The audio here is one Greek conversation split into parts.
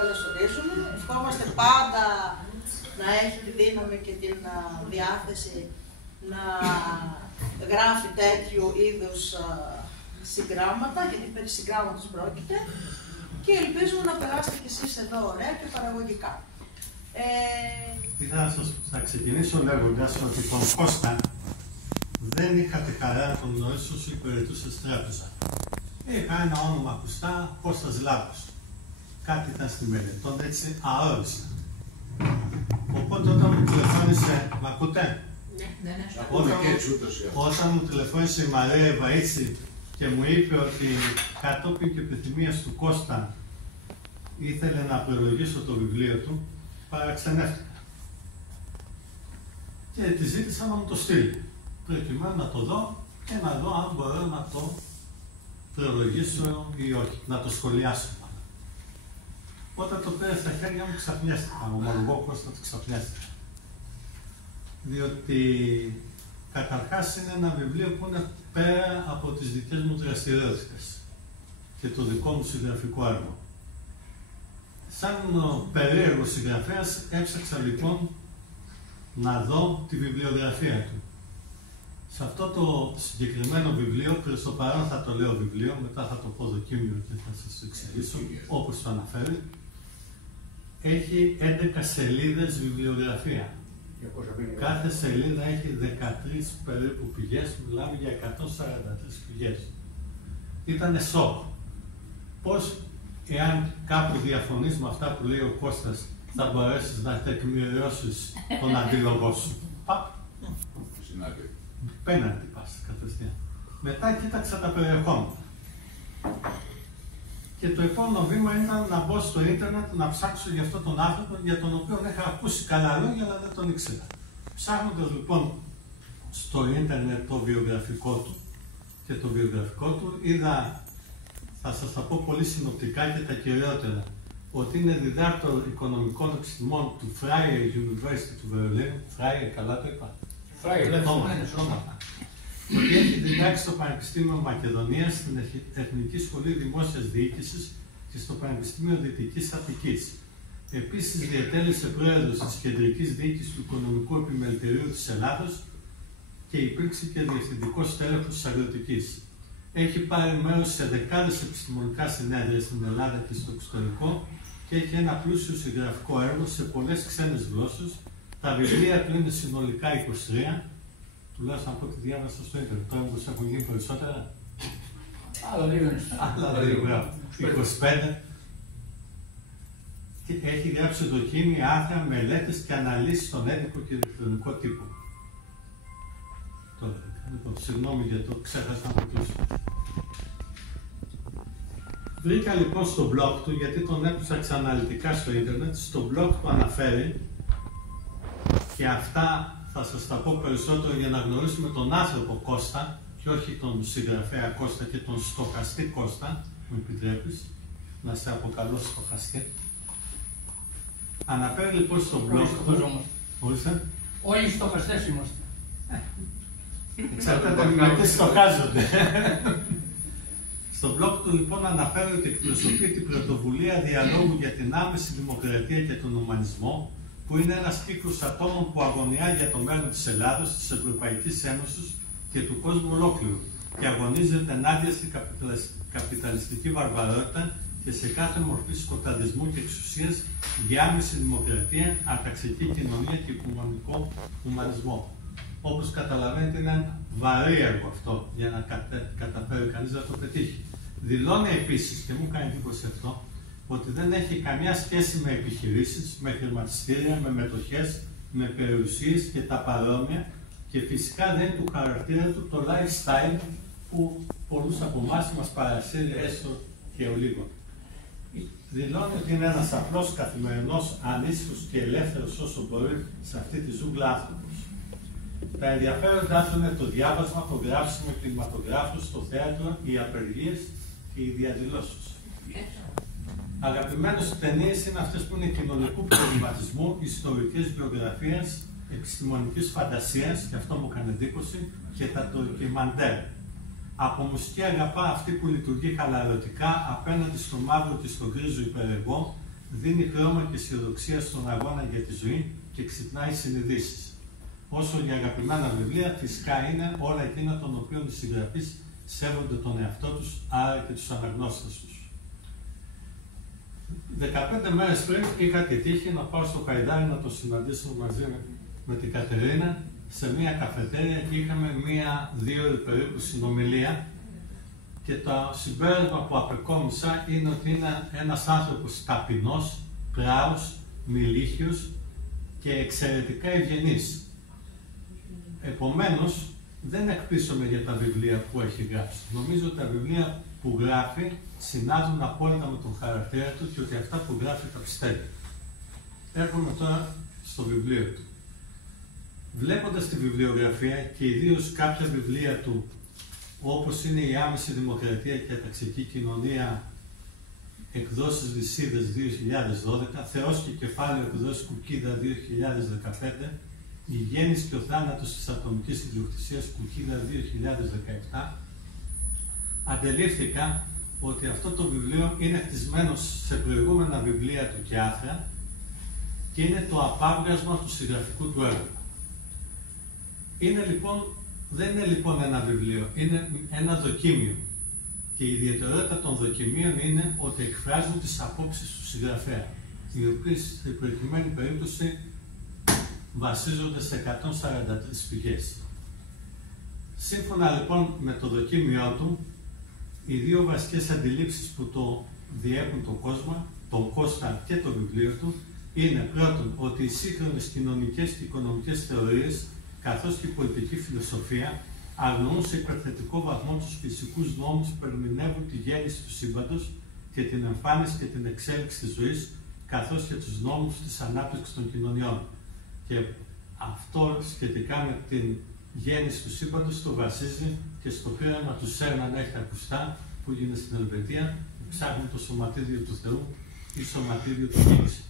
καλωσορίζουμε. Ευχόμαστε πάντα να έχει τη δύναμη και την διάθεση να γράφει τέτοιου είδους συγγράμματα, γιατί περί συγγράμματος πρόκειται, και ελπίζουμε να περάσετε κι εσείς εδώ ωραία και παραγωγικά. Θα ξεκινήσω λέγοντας ότι τον Κώστα δεν είχα τη χαρά να τον γνωρίσω όσο υπηρετούσα στην τράπεζα. Είχα ένα όνομα ακουστά, Κώστας Λάκος. Κάτι ήταν στη Μελετών, έτσι αόριστα. Οπότε όταν μου τηλεφώνησε, μ' ακούτε? Ναι. Όταν μου τηλεφώνησε η Μαρία Βαΐτσι και μου είπε ότι κατόπιν και επιθυμίας του Κώστα ήθελε να προλογίσω το βιβλίο του, παραξενεύτηκα. Και τη ζήτησα να μου το στείλει, προκειμένου να το δω και να δω αν μπορώ να το προλογίσω ή όχι, να το σχολιάσω. Όταν το πήρα στα χέρια μου, ξαπνιάστηκα. Ομολογώ Κώστα ότι ξαπνιάστηκα. Διότι καταρχάς είναι ένα βιβλίο που είναι πέρα από τις δικές μου δραστηριότητες και το δικό μου συγγραφικό έργο. Σαν περίεργος συγγραφέας έψαξα λοιπόν να δω τη βιβλιογραφία του. Σε αυτό το συγκεκριμένο βιβλίο, προς το παρόν θα το λέω βιβλίο, μετά θα το πω δοκίμιο και θα σας το εξελίσω, όπως το αναφέρει, έχει 11 σελίδες βιβλιογραφία. Κάθε σελίδα έχει 13 περίπου πηγές, μιλάμε για 143 πηγές. Ήτανε σοκ. Πώς, εάν κάπου διαφωνείς με αυτά που λέει ο Κώστας, θα μπορέσεις να τεκμηριώσεις τον αντίλογο σου. Παπ. Πέναντι πας κατευθείαν. Μετά κοίταξα τα περιεχόμενα. Και το επόμενο βήμα ήταν να μπω στο ίντερνετ να ψάξω για αυτόν τον άνθρωπο για τον οποίο είχα ακούσει καλά λόγια αλλά δεν τον ήξερα. Ψάχνοντας λοιπόν στο ίντερνετ το βιογραφικό του και το βιογραφικό του είδα, θα σας τα πω πολύ συνοπτικά και τα κυριότερα, ότι είναι διδάκτορ οικονομικών επιστημών του Freie University του Βερολίνου. Freie, καλά το είπα. Ότι έχει διδάξει στο Πανεπιστήμιο Μακεδονίας, στην Εθνική Σχολή Δημόσιας Διοίκησης και στο Πανεπιστήμιο Δυτικής Αττικής. Επίσης, διατέλεσε πρόεδρος της Κεντρικής Διοίκησης του Οικονομικού Επιμελητηρίου της Ελλάδος και υπήρξε και διευθυντικός τέλεχος της Αγροτικής. Έχει πάρει μέρος σε δεκάδες επιστημονικά συνέδρια στην Ελλάδα και στο εξωτερικό και έχει ένα πλούσιο συγγραφικό έργο σε πολλές ξένες γλώσσες. Τα βιβλία του είναι συνολικά 23. Τουλάχιστον από ό,τι διάβασα στο ίντερνετ. Τώρα όμως έχουν γίνει περισσότερα. Άλλα λίγο. 25. Και έχει γράψει δοκίμια, άρθρα, μελέτες και αναλύσεις στον έντυπο και ηλεκτρονικό τύπο. Τώρα, λοιπόν, συγγνώμη για το ξέχασα να το κλείσω. Βρήκα λοιπόν στο blog του, γιατί τον έψαξα αναλυτικά στο ίντερνετ, στο blog του αναφέρει, και αυτά θα σας τα πω περισσότερο για να γνωρίσουμε τον άνθρωπο Κώστα και όχι τον συγγραφέα Κώστα και τον στοχαστή Κώστα, μου επιτρέπεις να σε αποκαλώ στοχαστή. Αναφέρει λοιπόν στο blog του... Όλοι στοχαστές είμαστε. Εξαρτάται με τι στοχάζονται. Στο blog του λοιπόν αναφέρει ότι εκπροσωπεί την πρωτοβουλία διαλόγου για την άμεση δημοκρατία και τον ουμανισμό, που είναι ένας κύκλος ατόμων που αγωνιά για το μέλλον της Ελλάδος, της Ευρωπαϊκής Ένωσης και του κόσμου ολόκληρου και αγωνίζεται ενάντια στην καπιταλιστική βαρβαρότητα και σε κάθε μορφή σκοταδισμού και εξουσίας για άμεση δημοκρατία, αταξική κοινωνία και οικουμενικό ουμανισμό. Όπως καταλαβαίνετε, είναι ένα βαρύ έργο αυτό για να καταφέρει κανείς να το πετύχει. Δηλώνει επίσης, και μου κάνει εντύπωση αυτό, ότι δεν έχει καμιά σχέση με επιχειρήσεις, με χρηματιστήρια, με μετοχές, με περιουσίες και τα παρόμοια, και φυσικά δεν είναι του χαρακτήρα του το lifestyle που πολλούς από εμάς μας παρασύρει έστω και ο λίγο. Δηλώνει ότι είναι ένας απλός καθημερινός, ανήσυχος και ελεύθερος όσο μπορεί σε αυτή τη ζούγκλα άνθρωπος. Τα ενδιαφέροντά του είναι το διάβασμα, το γράψιμο, ο κινηματογράφος, το θέατρο, οι απεργίες και οι διαδηλώσεις. Αγαπημένες ταινίες είναι αυτές που είναι κοινωνικού προβληματισμού, ιστορικές βιογραφίες, επιστημονικής φαντασίας, και αυτό μου έκανε εντύπωση, και τα ντοκιμαντέρ. Από μουσική αγαπά αυτή που λειτουργεί χαλαρωτικά απέναντι στο μαύρο και στο γκρίζο υπερεγώ, δίνει χρώμα και αισιοδοξία στον αγώνα για τη ζωή και ξυπνάει συνειδήσεις. Όσο για αγαπημένα βιβλία, φυσικά είναι όλα εκείνα των οποίων οι συγγραφείς σέβονται τον εαυτό τους, άρα και τους αναγνώστες τους. 15 μέρες πριν είχα τη τύχη να πάω στο Χαϊδάρι να το συναντήσω μαζί με την Κατερίνα σε μια καφετέρια και είχαμε μία-δύο περίπου συνομιλία και το συμπέρασμα που απεκόμισα είναι ότι είναι ένας άνθρωπος ταπεινός, πράος, μιλίχιος και εξαιρετικά ευγενής. Επομένως, δεν εκπλήσωμαι για τα βιβλία που έχει γράψει. Νομίζω ότι τα βιβλία που γράφει συνάδουν απόλυτα με τον χαρακτήρα του και ότι αυτά που γράφει τα πιστεύει. Έρχομαι τώρα στο βιβλίο του. Βλέποντας τη βιβλιογραφία και ιδίως κάποια βιβλία του, όπως είναι η Άμεση Δημοκρατία και η Αταξική Κοινωνία, εκδόσεις Λυσίδες 2012, Θεός και Κεφάλαιο, εκδόσεις Κουκίδα 2015, η γέννηση και ο θάνατος της ατομικής ιδιοκτησίας, Κουκίδα 2017, αντελήφθηκα ότι αυτό το βιβλίο είναι χτισμένο σε προηγούμενα βιβλία του και άθρα και είναι το απάβγασμα του συγγραφικού του έργου. Δεν είναι λοιπόν ένα βιβλίο, είναι ένα δοκίμιο. Και η ιδιαιτερότητα των δοκιμίων είναι ότι εκφράζουν τις απόψεις του συγγραφέα, οι οποίες στην προκειμένη περίπτωση βασίζονται σε 143 πηγές. Σύμφωνα λοιπόν με το δοκίμιό του, οι δύο βασικές αντιλήψεις που το διέπουν τον Κώστα και το βιβλίο του, είναι πρώτον ότι οι σύγχρονες κοινωνικές και οικονομικές θεωρίες, καθώς και η πολιτική φιλοσοφία, αγνοούν σε υπερθετικό βαθμό τους φυσικούς νόμους που ερμηνεύουν τη γέννηση του σύμπαντος και την εμφάνιση και την εξέλιξη της ζωής, καθώς και τους νόμους της ανάπτυξης των κοινωνιών. Και αυτό σχετικά με την γέννηση του σύμπαντος το βασίζει και στο πείραμα του ΣΕΡΝ, αν έχετε ακουστά, που γίνεται στην Ελβετία, που ψάχνουν το σωματίδιο του Θεού ή σωματίδιο του γης.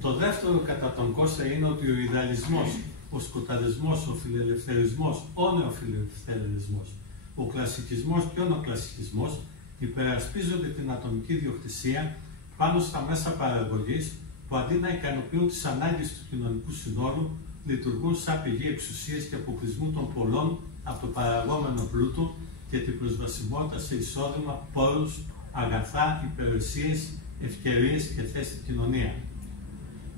Το δεύτερο κατά τον Κώστα είναι ότι ο ιδεαλισμός, ο σκοταδισμός, ο φιλελευθερισμός, ο νεοφιλελευθερισμός, ο κλασικισμός και ο νεοκλασικισμός υπερασπίζονται την ατομική ιδιοκτησία πάνω στα μέσα παραγωγής που αντί να ικανοποιούν τις ανάγκες του κοινωνικού συνόλου, λειτουργούν σαν πηγή εξουσίας και αποκλεισμού των πολλών από το παραγόμενο πλούτο και την προσβασιμότητα σε εισόδημα, πόρους, αγαθά, υπηρεσίες, ευκαιρίες και θέση στην κοινωνία.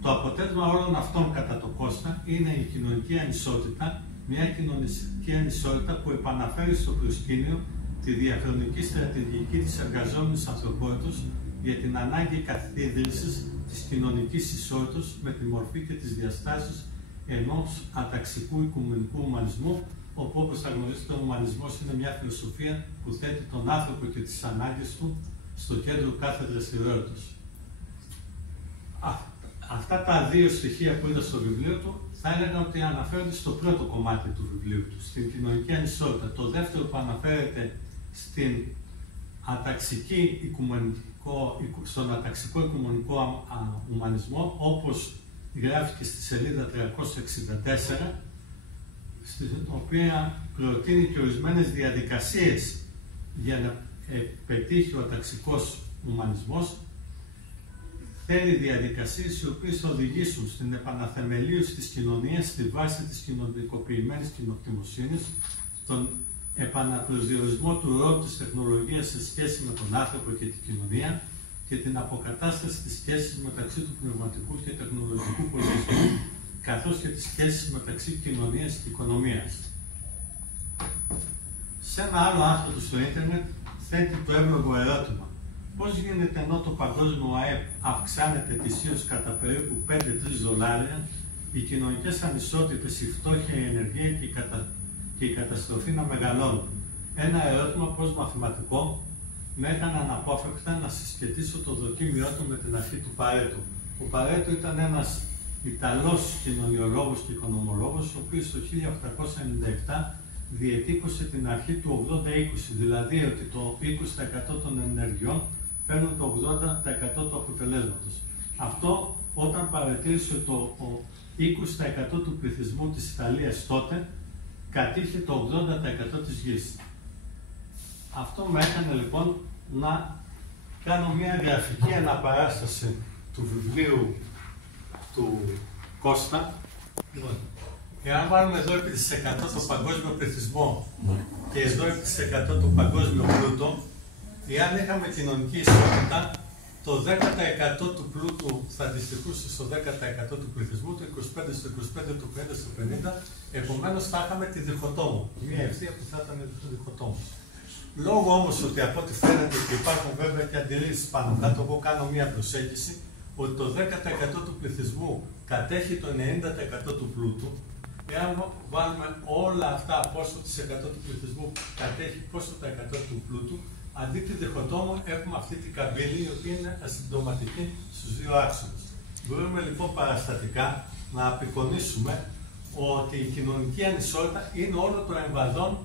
Το αποτέλεσμα όλων αυτών κατά το Κώστα είναι η κοινωνική ανισότητα, μια κοινωνική ανισότητα που επαναφέρει στο προσκήνιο τη διαχρονική στρατηγική της εργαζόμενης ανθρωπότητας για την ανάγκη καθίδρυσης της κοινωνικής ισότητας με τη μορφή και τις διαστάσεις ενός αταξικού οικουμενικού ουμανισμού, όπου όπως θα γνωρίζετε ο ουμανισμός είναι μια φιλοσοφία που θέτει τον άνθρωπο και τις ανάγκες του στο κέντρο κάθε δραστηριότητας. Αυτά τα δύο στοιχεία που είδα στο βιβλίο του θα έλεγα ότι αναφέρονται στο πρώτο κομμάτι του βιβλίου του, στην κοινωνική ανισότητα. Το δεύτερο που αναφέρεται στον αταξικό οικουμενικό ουμανισμό, όπως γράφει και στη σελίδα 364, στην οποία προτείνει και ορισμένες διαδικασίες για να πετύχει ο αταξικός ουμανισμός. Θέλει διαδικασίες οι οποίες θα οδηγήσουν στην επαναθεμελίωση της κοινωνίας στη βάση της κοινωνικοποιημένης κοινοκτημοσύνης, τον επαναπροσδιορισμό του ρόλου της τεχνολογίας σε σχέση με τον άνθρωπο και την κοινωνία και την αποκατάσταση της σχέσης μεταξύ του πνευματικού και τεχνολογικού πολιτισμού, καθώς και τις σχέσεις μεταξύ κοινωνίας και οικονομίας. Σε ένα άλλο άρθρο του στο ίντερνετ θέτει το εύλογο ερώτημα: πώς γίνεται ενώ το παγκόσμιο ΑΕΠ αυξάνεται ετησίως κατά περίπου 5-3 δολάρια, οι κοινωνικές ανισότητες, η φτώχεια, η ενεργεία και η καταστροφή να μεγαλώνουν? Ένα ερώτημα πως μαθηματικό με έκανε αναπόφευκτα να συσχετίσω το δοκίμιό του με την αρχή του Παρέτο. Ο Παρέτο ήταν ένας Ιταλός κοινωνιολόγος και οικονομολόγος, ο οποίος το 1897 διετύπωσε την αρχή του 80-20, δηλαδή ότι το 20% των ενεργειών παίρνουν το 80% του αποτελέσματος. Αυτό όταν παρατήρησε το 20% του πληθυσμού της Ιταλίας τότε κατήχε το 80% της γης. Αυτό με έκανε λοιπόν να κάνω μια γραφική αναπαράσταση του βιβλίου του Κώστα, εάν βάλουμε εδώ επί της 100 το παγκόσμιο πληθυσμό και εδώ επί της 100 το παγκόσμιο πλούτο, εάν είχαμε κοινωνική ισότητα, το 10% του πλούτου θα αντιστοιχούσε στο 10% του πληθυσμού, το 25% στο 25%, το 50% στο 50%, επομένως θα είχαμε τη διχοτόμο, μια ευθεία που θα ήταν διχοτόμος. Λόγω όμως ότι από ό,τι φαίνεται και υπάρχουν βέβαια και αντιρρήσεις πάνω κάτω, εγώ κάνω μια προσέγγιση ότι το 10% του πληθυσμού κατέχει το 90% του πλούτου. Εάν βάλουμε όλα αυτά πόσο της 100 του πληθυσμού κατέχει πόσο τα 100 του πλούτου, αντί τη διχοτόμο έχουμε αυτή την καμπύλη η οποία είναι ασυμπτωματική στους δύο άξονες. Μπορούμε λοιπόν παραστατικά να απεικονίσουμε ότι η κοινωνική ανισότητα είναι όλο το εμβαδόν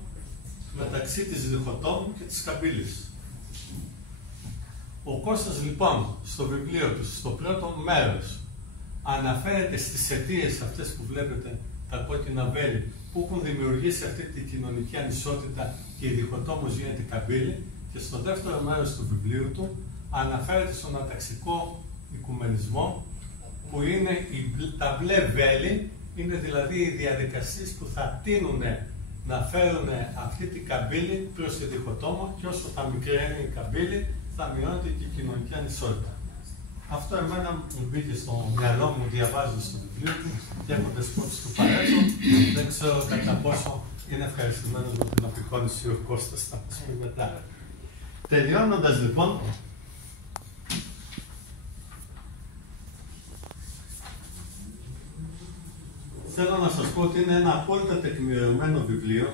μεταξύ της διχοτόμου και της καμπύλης. Ο Κώστας λοιπόν στο βιβλίο του, στο πρώτο μέρος, αναφέρεται στις αιτίες αυτές που βλέπετε τα κόκκινα βέλη που έχουν δημιουργήσει αυτή τη κοινωνική ανισότητα και η διχοτόμος γίνεται καμπύλη, και στο δεύτερο μέρος του βιβλίου του αναφέρεται στον αταξικό οικουμενισμό που είναι τα μπλε βέλη, είναι δηλαδή οι διαδικασίες που θα τείνουν να φέρουν αυτή την καμπύλη προς τη διχοτόμο, και όσο θα μικραίνει η καμπύλη θα μειώνεται και η κοινωνική ανισότητα. Αυτό εμένα μου μπήκε στο μυαλό μου διαβάζοντας το βιβλίο του και έχοντας υπόψη του παρέτο. Δεν ξέρω κατά πόσο είναι ευχαριστημένος με την απεικόνιση ο Κώστας, θα μας πει μετά. Τελειώνοντας λοιπόν, θέλω να σας πω ότι είναι ένα απόλυτα τεκμηριωμένο βιβλίο,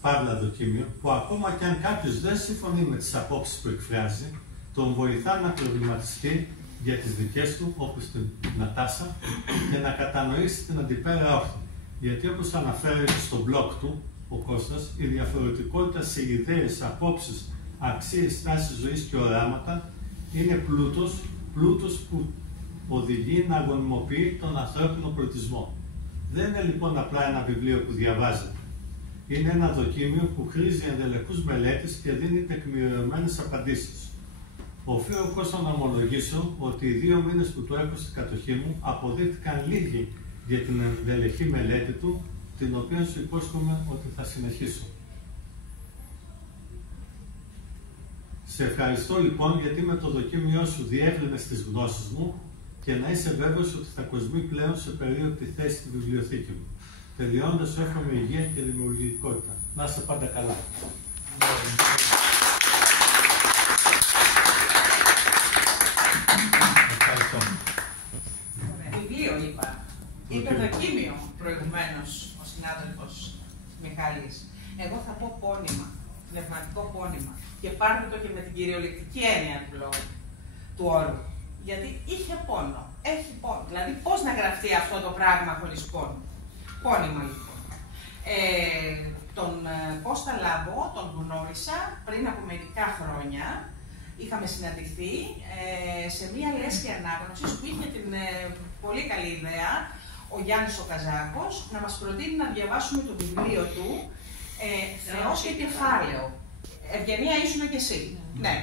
παύλα δοκίμιο, που ακόμα και αν κάποιος δεν συμφωνεί με τις απόψεις που εκφράζει, τον βοηθά να προβληματιστεί για τις δικές του, όπως την Νατάσα, και να κατανοήσει την αντιπέρα όχθη. Γιατί όπως αναφέρει στο blog του ο Κώστας, η διαφορετικότητα σε ιδέες, απόψεις, αξίες, τάσεις ζωής και οράματα είναι πλούτος που οδηγεί να αγωνιμοποιεί τον ανθρώπινο πολιτισμό. Δεν είναι λοιπόν απλά ένα βιβλίο που διαβάζεται. Είναι ένα δοκίμιο που χρήζει ενδελεχούς μελέτης και δίνει τεκμηριωμένες απαντήσεις. Οφείλω Κώστα να ομολογήσω ότι οι 2 μήνες που το έχω στην κατοχή μου αποδείχτηκαν λίγοι για την ενδελεχή μελέτη του, την οποία σου υπόσχομαι ότι θα συνεχίσω. Σε ευχαριστώ λοιπόν γιατί με το δοκίμιό σου διεύρυνες τις γνώσεις μου και να είσαι βέβαιος ότι θα κοσμεί πλέον σε περίοπτη θέση στη βιβλιοθήκη μου. Τελειώντας, σου εύχομαι υγεία και δημιουργικότητα. Να είστε πάντα καλά. Ευχαριστώ. Βιβλίο είπα. Είπε δοκίμιο προηγουμένως ο συνάδελφος Μιχάλης. Εγώ θα πω πόνημα, πνευματικό πόνημα. Και πάρτε το και με την κυριολεκτική έννοια του όρου. Γιατί είχε πόνο, έχει πόνο. Δηλαδή πώς να γραφτεί αυτό το πράγμα χωρίς πόνο. Πόνημα λοιπόν. Τον Κώστα Λάμπο τον γνώρισα πριν από μερικά χρόνια. Είχαμε συναντηθεί σε μία λέσχη ανάγνωσης που είχε την πολύ καλή ιδέα ο Γιάννης ο Καζάκος να μας προτείνει να διαβάσουμε το βιβλίο του «Θεός και κεφάλαιο». Ευγενία ήσουν και εσύ. Ναι.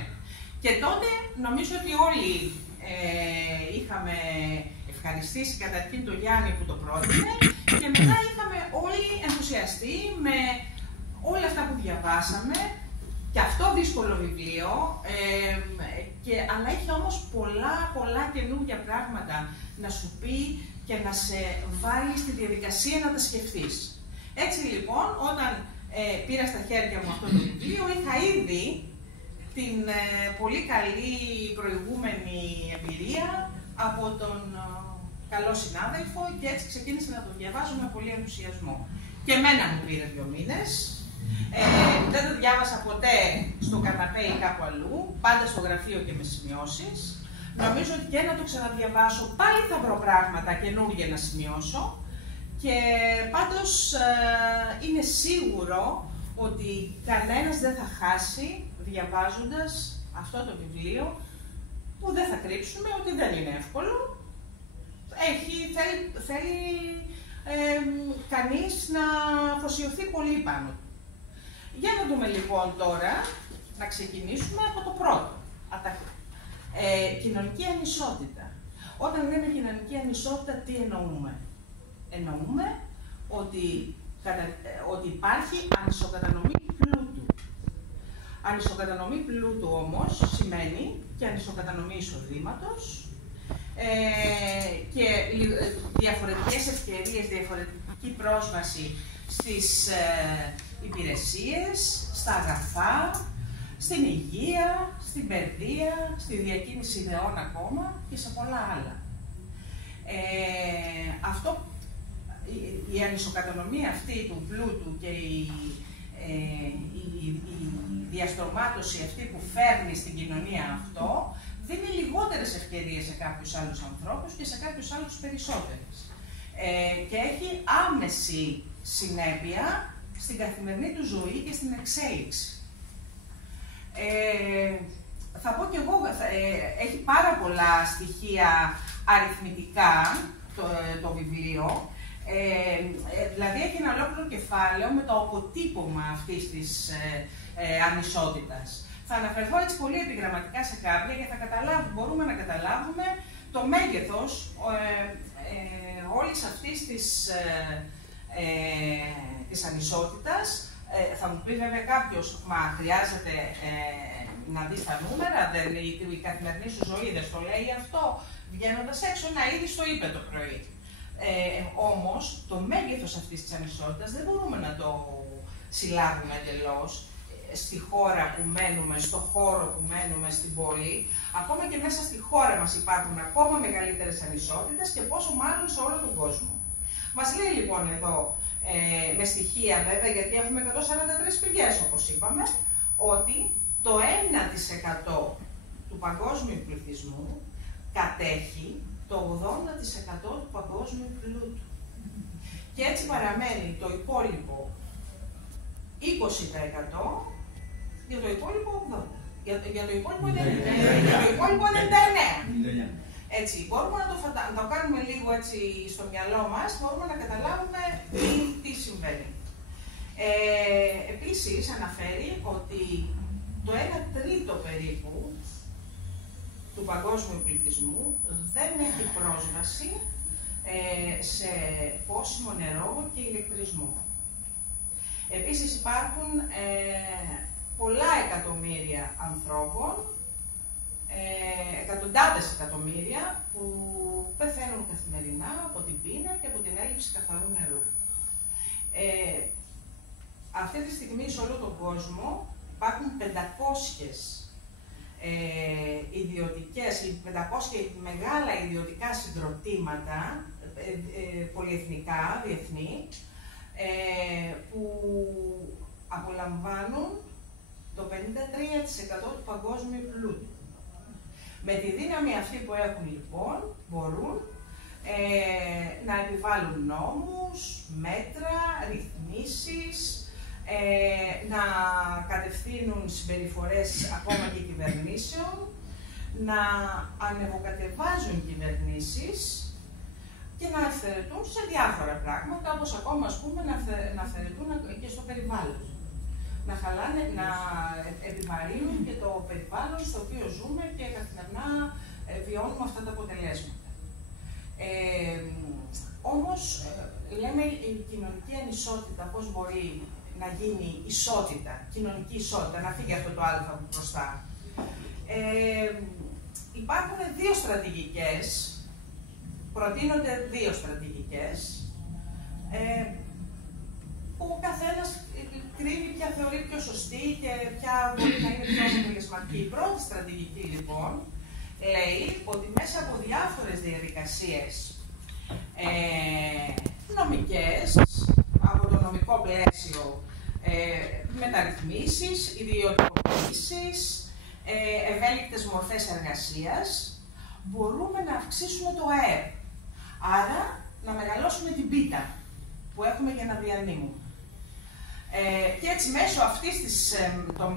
Και τότε νομίζω ότι όλοι είχαμε ευχαριστήσει καταρχήν τον Γιάννη που το πρότεινε και μετά είχαμε όλοι ενθουσιαστεί με όλα αυτά που διαβάσαμε. Και αυτό δύσκολο βιβλίο, αλλά είχε όμως πολλά καινούργια πράγματα να σου πει και να σε βάλει στη διαδικασία να τα σκεφτείς. Έτσι λοιπόν, όταν πήρα στα χέρια μου αυτό το βιβλίο, είχα ήδη την πολύ καλή προηγούμενη εμπειρία από τον καλό συνάδελφο και έτσι ξεκίνησα να το διαβάζω με πολύ ενθουσιασμό. Και εμένα μου πήρε 2 μήνες. Δεν το διάβασα ποτέ στο καναπέ ή κάπου αλλού, πάντα στο γραφείο και με σημειώσεις. Νομίζω ότι και να το ξαναδιαβάσω πάλι θα βρω πράγματα καινούργια να σημειώσω. Και πάντως είναι σίγουρο ότι κανένας δεν θα χάσει διαβάζοντας αυτό το βιβλίο, που δεν θα κρύψουμε ότι δεν είναι εύκολο. Θέλει κανείς να αφοσιωθεί πολύ πάνω. Για να δούμε λοιπόν τώρα, να ξεκινήσουμε από το πρώτο. Κοινωνική ανισότητα. Όταν λέμε κοινωνική ανισότητα, τι εννοούμε? Εννοούμε ότι υπάρχει ανισοκατανομή πλούτου. Ανισοκατανομή πλούτου όμως σημαίνει και ανισοκατανομή εισοδήματος και διαφορετικές ευκαιρίες, διαφορετική πρόσβαση στις υπηρεσίες, στα αγαθά, στην υγεία, στην παιδεία, στη διακίνηση ιδεών ακόμα και σε πολλά άλλα. Η ανισοκατανομή αυτή του πλούτου και η διαστρωμάτωση αυτή που φέρνει στην κοινωνία αυτό δίνει λιγότερες ευκαιρίες σε κάποιους άλλους ανθρώπους και σε κάποιους άλλους περισσότερες. Και έχει άμεση συνέπεια στην καθημερινή του ζωή και στην εξέλιξη. Θα πω κι εγώ, έχει πάρα πολλά στοιχεία αριθμητικά το βιβλίο. Δηλαδή έχει ένα ολόκληρο κεφάλαιο με το αποτύπωμα αυτής της ανισότητας. Θα αναφερθώ έτσι πολύ επιγραμματικά σε κάποια και μπορούμε να καταλάβουμε το μέγεθος όλης αυτής της ανισότητας. Θα μου πει βέβαια κάποιος, μα χρειάζεται να δεις τα νούμερα, η καθημερινή σου ζωή δεν στο λέει αυτό, βγαίνοντας έξω, να ήδη στο είπε το πρωί. Όμως, το μέγεθος αυτής της ανισότητας δεν μπορούμε να το συλλάβουμε εντελώς στη χώρα που μένουμε, στο χώρο που μένουμε, στην πόλη. Ακόμα και μέσα στη χώρα μας υπάρχουν ακόμα μεγαλύτερες ανισότητες και πόσο μάλλον σε όλο τον κόσμο. Μας λέει λοιπόν εδώ, με στοιχεία βέβαια, γιατί έχουμε 143 πηγές όπως είπαμε, ότι το 1% του παγκόσμιου πληθυσμού κατέχει το 80% του παγκόσμιου πλούτου. Και έτσι παραμένει το υπόλοιπο 20% για το υπόλοιπο 80%. Για το υπόλοιπο 99%. Έτσι, μπορούμε να το κάνουμε λίγο έτσι στο μυαλό μας, μπορούμε να καταλάβουμε τι συμβαίνει. Επίσης αναφέρει ότι το 1/3 περίπου του παγκόσμιου πληθυσμού δεν έχει πρόσβαση σε πόσιμο νερό και ηλεκτρισμό. Επίσης υπάρχουν πολλά εκατομμύρια ανθρώπων, εκατοντάδες εκατομμύρια που πεθαίνουν καθημερινά από την πείνα και από την έλλειψη καθαρού νερού. Αυτή τη στιγμή σε όλο τον κόσμο υπάρχουν 500 μεγάλα ιδιωτικά συγκροτήματα, πολυεθνικά, διεθνή, που απολαμβάνουν το 53% του παγκόσμιου πλούτου. Με τη δύναμη αυτή που έχουν λοιπόν, μπορούν να επιβάλλουν νόμους, μέτρα, ρυθμίσεις, να κατευθύνουν συμπεριφορές ακόμα και κυβερνήσεων, να ανεβοκατεβάζουν κυβερνήσεις και να αυθαιρετούν σε διάφορα πράγματα, όπως ακόμα ας πούμε να αυθαιρετούν και στο περιβάλλον. Να επιβαρύνουν και το περιβάλλον στο οποίο ζούμε και καθημερινά βιώνουμε αυτά τα αποτελέσματα. Όμως, λέμε η κοινωνική ανισότητα πώς μπορεί να γίνει ισότητα, κοινωνική ισότητα, να φύγει αυτό το α μπροστά. Υπάρχουν δύο στρατηγικές, προτείνονται δύο στρατηγικές, που ο καθένας κρίνει ποια θεωρεί πιο σωστή και ποια μπορεί να είναι πιο αποτελεσματική. Η πρώτη στρατηγική, λοιπόν, λέει ότι μέσα από διάφορες διαδικασίες νομικές, από το νομικό πλαίσιο, μεταρρυθμίσεις, ιδιωτικοποιήσεις, ευέλικτες μορφές εργασίας, μπορούμε να αυξήσουμε το ΑΕΠ. Άρα, να μεγαλώσουμε την πίτα που έχουμε για να διανύμουμε. Και έτσι μέσω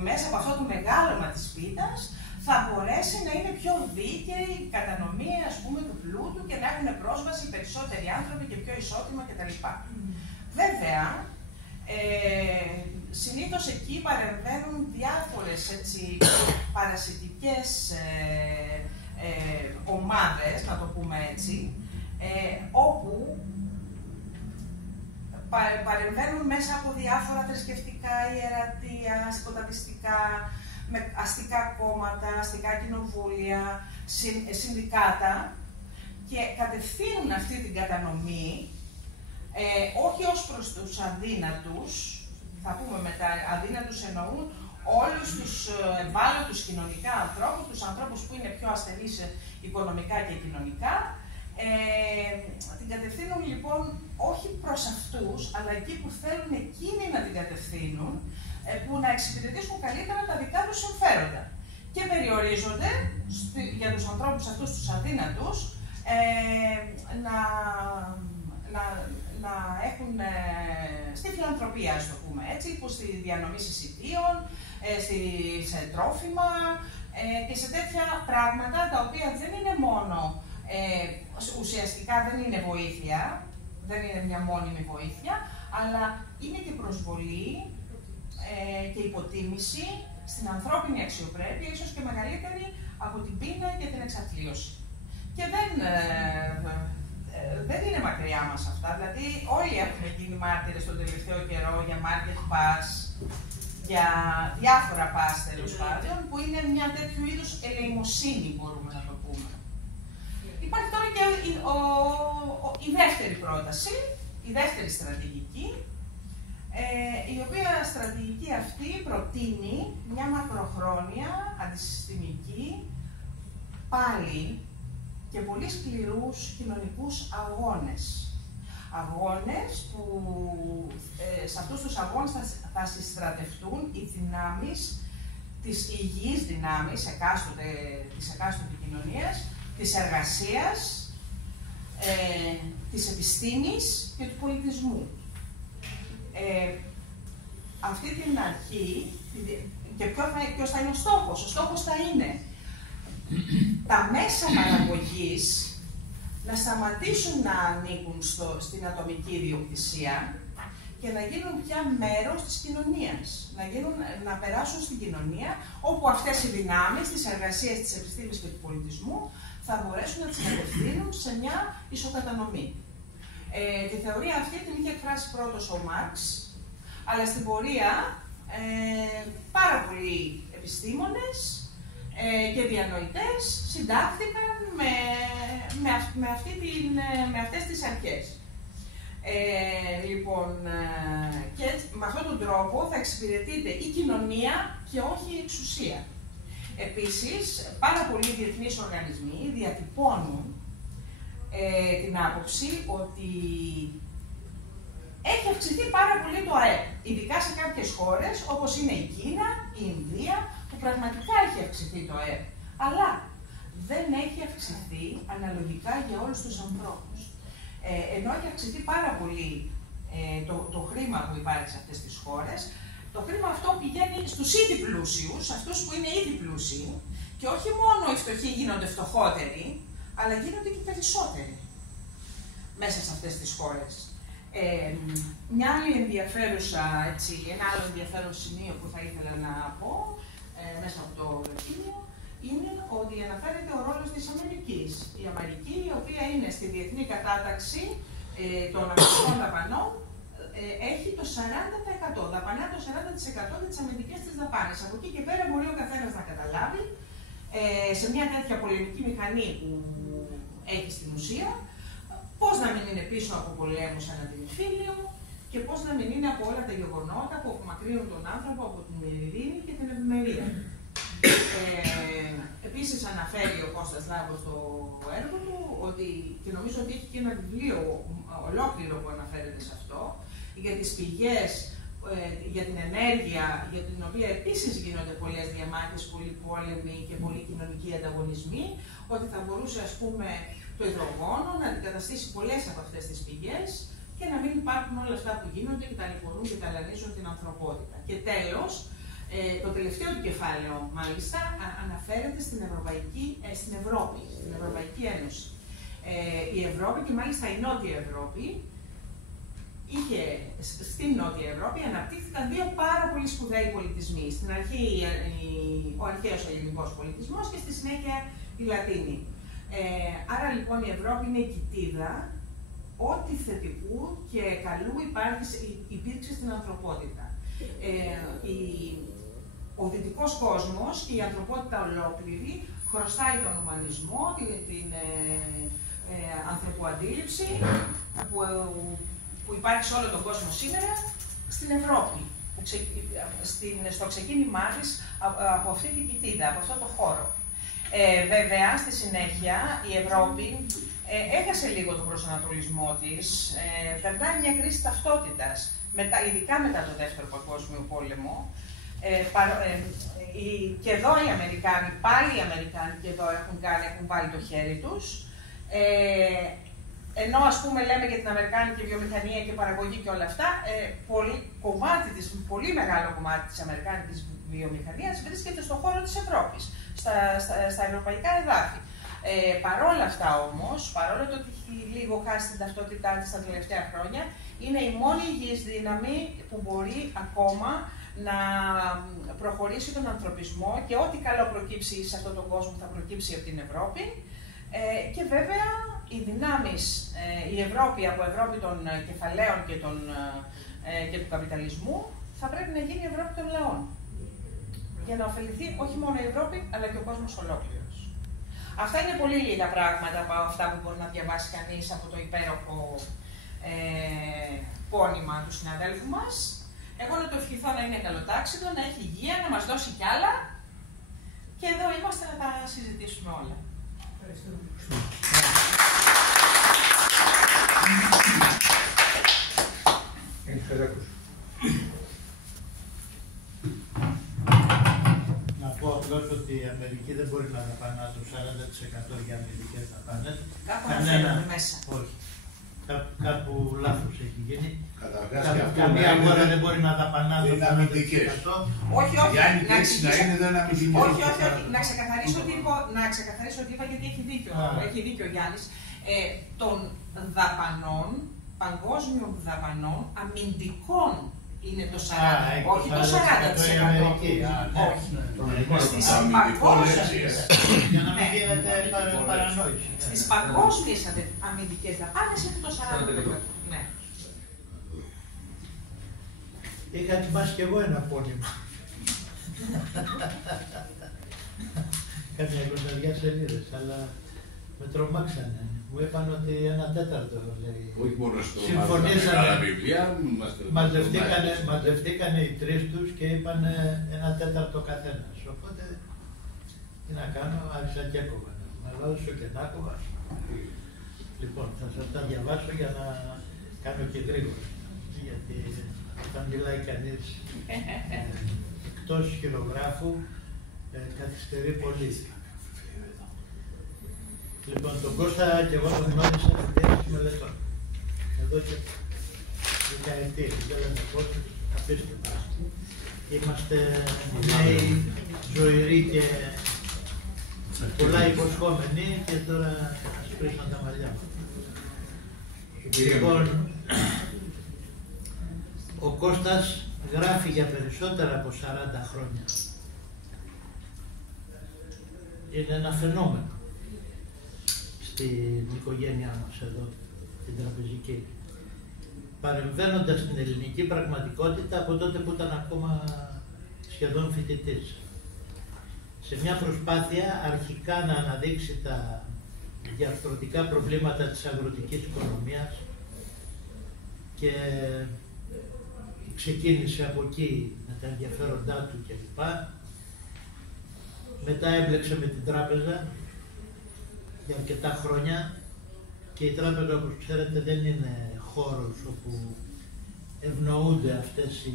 μέσα από αυτό το μεγάλωμα της πίτας θα μπορέσει να είναι πιο δίκαιη η κατανομή, ας πούμε, του πλούτου και να έχουν πρόσβαση περισσότεροι άνθρωποι και πιο ισότιμα κτλ. Βέβαια, συνήθως εκεί παρεμβαίνουν διάφορες παρασιτικές ομάδες, να το πούμε έτσι, όπου παρεμβαίνουν μέσα από διάφορα θρησκευτικά, ιερατεία, σκοταδιστικά, με αστικά κόμματα, αστικά κοινοβούλια, συνδικάτα και κατευθύνουν αυτή την κατανομή όχι ως προς τους αδύνατους, θα πούμε μετά, αδύνατους εννοούν όλους τους ευάλωτους κοινωνικά ανθρώπους, τους ανθρώπους που είναι πιο ασθενείς οικονομικά και κοινωνικά. Την κατευθύνουν λοιπόν όχι προς αυτούς, αλλά εκεί που θέλουν εκείνοι να την κατευθύνουν, που να εξυπηρετήσουν καλύτερα τα δικά τους συμφέροντα. Και περιορίζονται για τους ανθρώπους αυτούς τους αδύνατους να έχουν στη φιλανθρωπία, ας το πούμε έτσι, που στη διανομή εισιτίων, σε τρόφιμα και σε τέτοια πράγματα τα οποία δεν είναι μόνο ουσιαστικά δεν είναι βοήθεια, δεν είναι μια μόνιμη βοήθεια, αλλά είναι και προσβολή και υποτίμηση στην ανθρώπινη αξιοπρέπεια, ίσως και μεγαλύτερη από την πείνα και την εξαθλίωση. Και δεν είναι μακριά μας αυτά, δηλαδή όλοι έχουμε γίνει μάρτυρες τον τελευταίο καιρό για market pass, για διάφορα pass τέλος πάντων, που είναι μια τέτοιου είδους ελεημοσύνη, μπορούμε να το πούμε. Υπάρχει τώρα και η δεύτερη πρόταση, η δεύτερη στρατηγική, η οποία στρατηγική αυτή προτείνει μια μακροχρόνια, αντισυστημική, πάλι και πολύ σκληρούς κοινωνικούς αγώνες. Αγώνες που σε αυτούς τους αγώνες θα συστρατευτούν οι δυνάμεις, τις υγιείς δυνάμεις της εκάστοτε κοινωνίας, της εργασίας, της επιστήμης και του πολιτισμού. Αυτή την αρχή, και ποιος θα είναι ο στόχος? Ο στόχος θα είναι τα μέσα παραγωγής να σταματήσουν να ανήκουν στην ατομική ιδιοκτησία και να γίνουν πια μέρος της κοινωνίας. Να περάσουν στην κοινωνία, όπου αυτές οι δυνάμεις της εργασίας, της επιστήμης και του πολιτισμού θα μπορέσουν να τις κατευθύνουν σε μια ισοκατανομή. Τη θεωρία αυτή την είχε εκφράσει πρώτος ο Μάρξ, αλλά στην πορεία πάρα πολλοί επιστήμονες και διανοητές συντάχθηκαν με αυτές τις αρχές. Λοιπόν, και με αυτόν τον τρόπο θα εξυπηρετείται η κοινωνία και όχι η εξουσία. Επίσης, πάρα πολλοί διεθνείς οργανισμοί διατυπώνουν την άποψη ότι έχει αυξηθεί πάρα πολύ το ΑΕΠ, ειδικά σε κάποιες χώρες όπως είναι η Κίνα, η Ινδία, που πραγματικά έχει αυξηθεί το ΑΕΠ, αλλά δεν έχει αυξηθεί αναλογικά για όλους τους ανθρώπους. Ενώ έχει αυξηθεί πάρα πολύ το χρήμα που υπάρχει σε αυτές τις χώρες, το χρήμα αυτό πηγαίνει στους ήδη πλούσιους, αυτούς που είναι ήδη πλούσιοι, και όχι μόνο οι φτωχοί γίνονται φτωχότεροι, αλλά γίνονται και περισσότεροι μέσα σε αυτές τις χώρες. Ένα άλλο ενδιαφέρον σημείο που θα ήθελα να πω μέσα από το Λατίνιο είναι ότι αναφέρεται ο ρόλος της Αμερικής. Η Αμερική, η οποία είναι στη διεθνή κατάταξη των αμερικανικών δαπανών, έχει το 40%, δαπανά το 40% για τις αμυντικές της δαπάνες. Από εκεί και πέρα μπορεί ο καθένας να καταλάβει σε μια τέτοια πολεμική μηχανή που έχει στην ουσία, πώς να μην είναι πίσω από πολέμους ανά την Εμφύλιο και πώς να μην είναι από όλα τα γεγονότα που απομακρύνουν τον άνθρωπο από την ειρήνη και την ευημερία. Επίσης αναφέρει ο Κώστας Λάμπος στο έργο του, και νομίζω ότι έχει και ένα βιβλίο ολόκληρο που αναφέρεται σε αυτό, για τις πηγές, για την ενέργεια, για την οποία επίσης γίνονται πολλές διαμάχες, πολλοί πόλεμοι και πολλοί κοινωνικοί ανταγωνισμοί, ότι θα μπορούσε, ας πούμε, το υδρογόνο να αντικαταστήσει πολλές από αυτές τις πηγές και να μην υπάρχουν όλα αυτά που γίνονται και ταλαιπωρούν και ταλανίζουν την ανθρωπότητα. Και τέλος, το τελευταίο του κεφάλαιο, μάλιστα, αναφέρεται στην Ευρωπαϊκή Ένωση. Η Ευρώπη, και μάλιστα η Νότια Ευρώπη, στην Νότια Ευρώπη αναπτύχθηκαν δύο πάρα πολύ σπουδαίοι πολιτισμοί. Στην αρχή ο αρχαίος ελληνικός πολιτισμός και στη συνέχεια η Λατίνη. Άρα λοιπόν η Ευρώπη είναι η κοιτίδα ό,τι θετικού και καλού υπήρξε στην ανθρωπότητα. Ο δυτικός κόσμος και η ανθρωπότητα ολόκληρη χρωστάει τον ουμανισμό, την ανθρωποαντίληψη που υπάρχει σε όλο τον κόσμο σήμερα στην Ευρώπη, στο ξεκίνημά της από αυτή την κοιτίδα, από αυτό το χώρο. Βέβαια, στη συνέχεια η Ευρώπη έχασε λίγο τον προσανατολισμό της, περνάει μια κρίση ταυτότητας, ειδικά μετά το Δεύτερο Παγκόσμιο Πόλεμο. Και εδώ οι Αμερικάνοι, πάλι οι Αμερικάνοι και εδώ έχουν βάλει το χέρι τους. Ενώ ας πούμε λέμε για την Αμερικάνικη βιομηχανία και παραγωγή και όλα αυτά, πολύ μεγάλο κομμάτι της Αμερικάνικης βιομηχανίας βρίσκεται στον χώρο της Ευρώπης, στα ευρωπαϊκά εδάφη. Παρόλα αυτά όμως, παρόλο το ότι έχει λίγο χάσει την ταυτότητά της τα τελευταία χρόνια, είναι η μόνη υγιής δύναμη που μπορεί ακόμα να προχωρήσει τον ανθρωπισμό και ό,τι καλό προκύψει σε αυτόν τον κόσμο θα προκύψει από την Ευρώπη. Και βέβαια οι δυνάμεις, η Ευρώπη από Ευρώπη των κεφαλαίων και του καπιταλισμού θα πρέπει να γίνει η Ευρώπη των λαών. Για να ωφεληθεί όχι μόνο η Ευρώπη, αλλά και ο κόσμος ολόκληρος. Αυτά είναι πολύ λίγα πράγματα από αυτά που μπορεί να διαβάσει κανείς από το υπέροχο πόνημα του συναδέλφου μας. Εγώ να το ευχηθώ να είναι καλοτάξιδο, να έχει υγεία, να μας δώσει κι άλλα και εδώ είμαστε να τα συζητήσουμε όλα. Να πω απλώς ότι η Αμερική δεν μπορεί να δαπανά το 40% για αμερικές δαπάνες. Κάπου αναφέρουμε μέσα. Όχι. Κάπου λάθος έχει γίνει. Καταρχάς Καμία χώρα δεν μπορεί να δαπανά το 40%. Όχι, να ξεκαθαρίσω ότι είπα γιατί έχει δίκιο ο Γιάννης. Των δαπανών, παγκόσμιων δαπανών, αμυντικών είναι το 40%, όχι το 40%. Στις παγκόσμιες. Για να μην γίνεται παρανόηση. Στις παγκόσμιες αμυντικές δαπάνες είναι το 40%. Ναι. Είχα ετοιμάσει κι εγώ ένα πόνημα. Κάμια 20 σελίδες, αλλά με τρομάξανε. Μου είπαν ότι 1/4 λέει. Όχι μόνο στο συμφωνήσανε. βιβλία, μαζευτήκανε οι τρεις τους και είπαν 1/4 καθένας. Οπότε, τι να κάνω, άρχισα και έκοβα. Να βάζω και να κόβα. Λοιπόν, θα σας τα διαβάσω για να κάνω και γρήγορα. Γιατί όταν μιλάει κανείς εκτός χειρογράφου, καθυστερεί πολύ. Λοιπόν, τον Κώστα και εγώ τον γνώρισα στην διεύθυνση μελετών. Εδώ και δεκαετίες, δεν λέμε πόσες, απίστευτα. Είμαστε νέοι, ζωηροί και πολλά υποσχόμενοι και τώρα σπρίσαν τα μαλλιά μας. Λοιπόν, ο Κώστας γράφει για περισσότερα από 40 χρόνια. Είναι ένα φαινόμενο στην οικογένειά μας εδώ, την τραπεζική. Παρεμβαίνοντας στην ελληνική πραγματικότητα από τότε που ήταν ακόμα σχεδόν φοιτητής. Σε μια προσπάθεια αρχικά να αναδείξει τα διαρθρωτικά προβλήματα της αγροτικής οικονομίας και ξεκίνησε από εκεί με τα ενδιαφέροντά του κλπ. Μετά έμπλεξε με την τράπεζα για αρκετά χρόνια και η τράπεζα, όπως ξέρετε, δεν είναι χώρος όπου ευνοούνται αυτές οι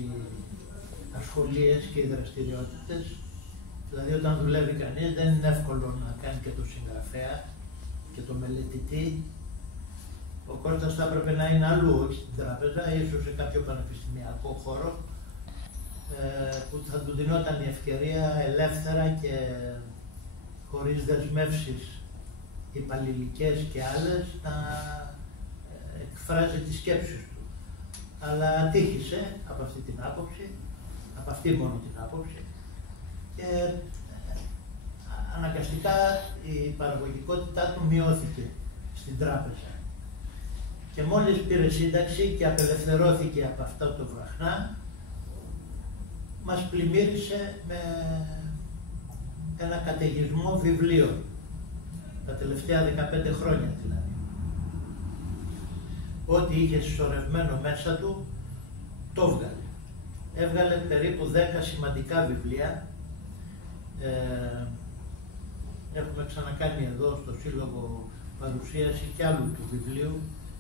ασχολίες και οι δραστηριότητες. Δηλαδή, όταν δουλεύει κανείς, δεν είναι εύκολο να κάνει και το συγγραφέα και το μελετητή. Ο Κώστας θα έπρεπε να είναι αλλού, όχι στην τράπεζα, ίσως σε κάποιο πανεπιστημιακό χώρο, που θα του δινόταν η ευκαιρία ελεύθερα και χωρίς δεσμεύσεις υπαλληλικές και άλλες να εκφράζει τις σκέψεις του. Αλλά ατύχησε από αυτή την άποψη, από αυτή μόνο την άποψη, και αναγκαστικά η παραγωγικότητά του μειώθηκε στην τράπεζα. Και μόλις πήρε σύνταξη και απελευθερώθηκε από αυτά το βραχνά, μας πλημμύρισε με ένα καταιγισμό βιβλίων, τα τελευταία 15 χρόνια δηλαδή. Ό,τι είχε συσσωρευμένο μέσα του, το έβγαλε. Έβγαλε περίπου 10 σημαντικά βιβλία. Έχουμε ξανακάνει εδώ στο Σύλλογο παρουσίαση κι άλλου του βιβλίου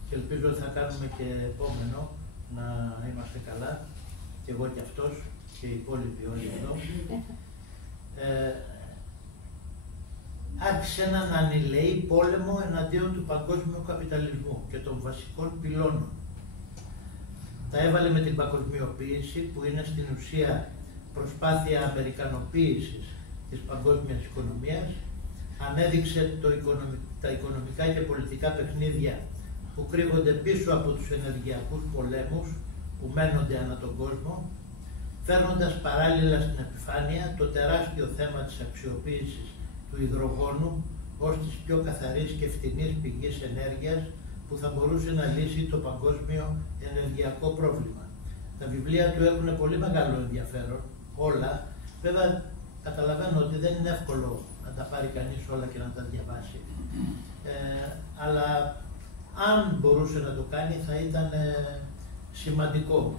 και ελπίζω ότι θα κάνουμε και επόμενο, να είμαστε καλά, και εγώ και αυτός και οι υπόλοιποι όλοι εδώ. Άρχισε έναν ανηλεή πόλεμο εναντίον του παγκόσμιου καπιταλισμού και των βασικών πυλώνων. Τα έβαλε με την παγκοσμιοποίηση, που είναι στην ουσία προσπάθεια αμερικανοποίησης της παγκόσμιας οικονομίας, ανέδειξε τα οικονομικά και πολιτικά παιχνίδια που κρύβονται πίσω από τους ενεργειακούς πολέμους που μένονται ανά τον κόσμο, φέρνοντας παράλληλα στην επιφάνεια το τεράστιο θέμα της αξιοποίησης του υδρογόνου ως της πιο καθαρής και φτηνής πηγής ενέργειας που θα μπορούσε να λύσει το παγκόσμιο ενεργειακό πρόβλημα. Τα βιβλία του έχουν πολύ μεγάλο ενδιαφέρον, όλα. Βέβαια, καταλαβαίνω ότι δεν είναι εύκολο να τα πάρει κανείς όλα και να τα διαβάσει. Αλλά αν μπορούσε να το κάνει θα ήταν σημαντικό.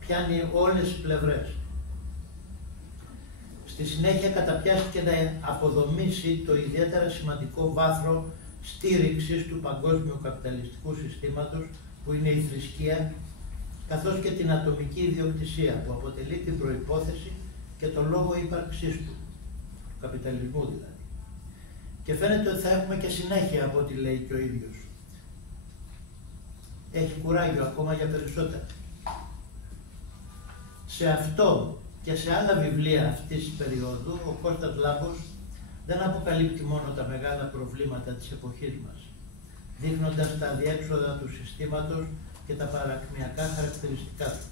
Πιάνει όλες τις πλευρές. Στη συνέχεια καταπιάστηκε να αποδομήσει το ιδιαίτερα σημαντικό βάθρο στήριξης του παγκόσμιου καπιταλιστικού συστήματος, που είναι η θρησκεία, καθώς και την ατομική ιδιοκτησία, που αποτελεί την προϋπόθεση και τον λόγο ύπαρξής του καπιταλισμού δηλαδή. Και φαίνεται ότι θα έχουμε και συνέχεια από ό,τι λέει και ο ίδιος. Έχει κουράγιο ακόμα για περισσότερα. Σε αυτό και σε άλλα βιβλία αυτής της περίοδου, ο Κώστας Λάμπος δεν αποκαλύπτει μόνο τα μεγάλα προβλήματα της εποχής μας, δείχνοντας τα αδιέξοδα του συστήματος και τα παρακμιακά χαρακτηριστικά του.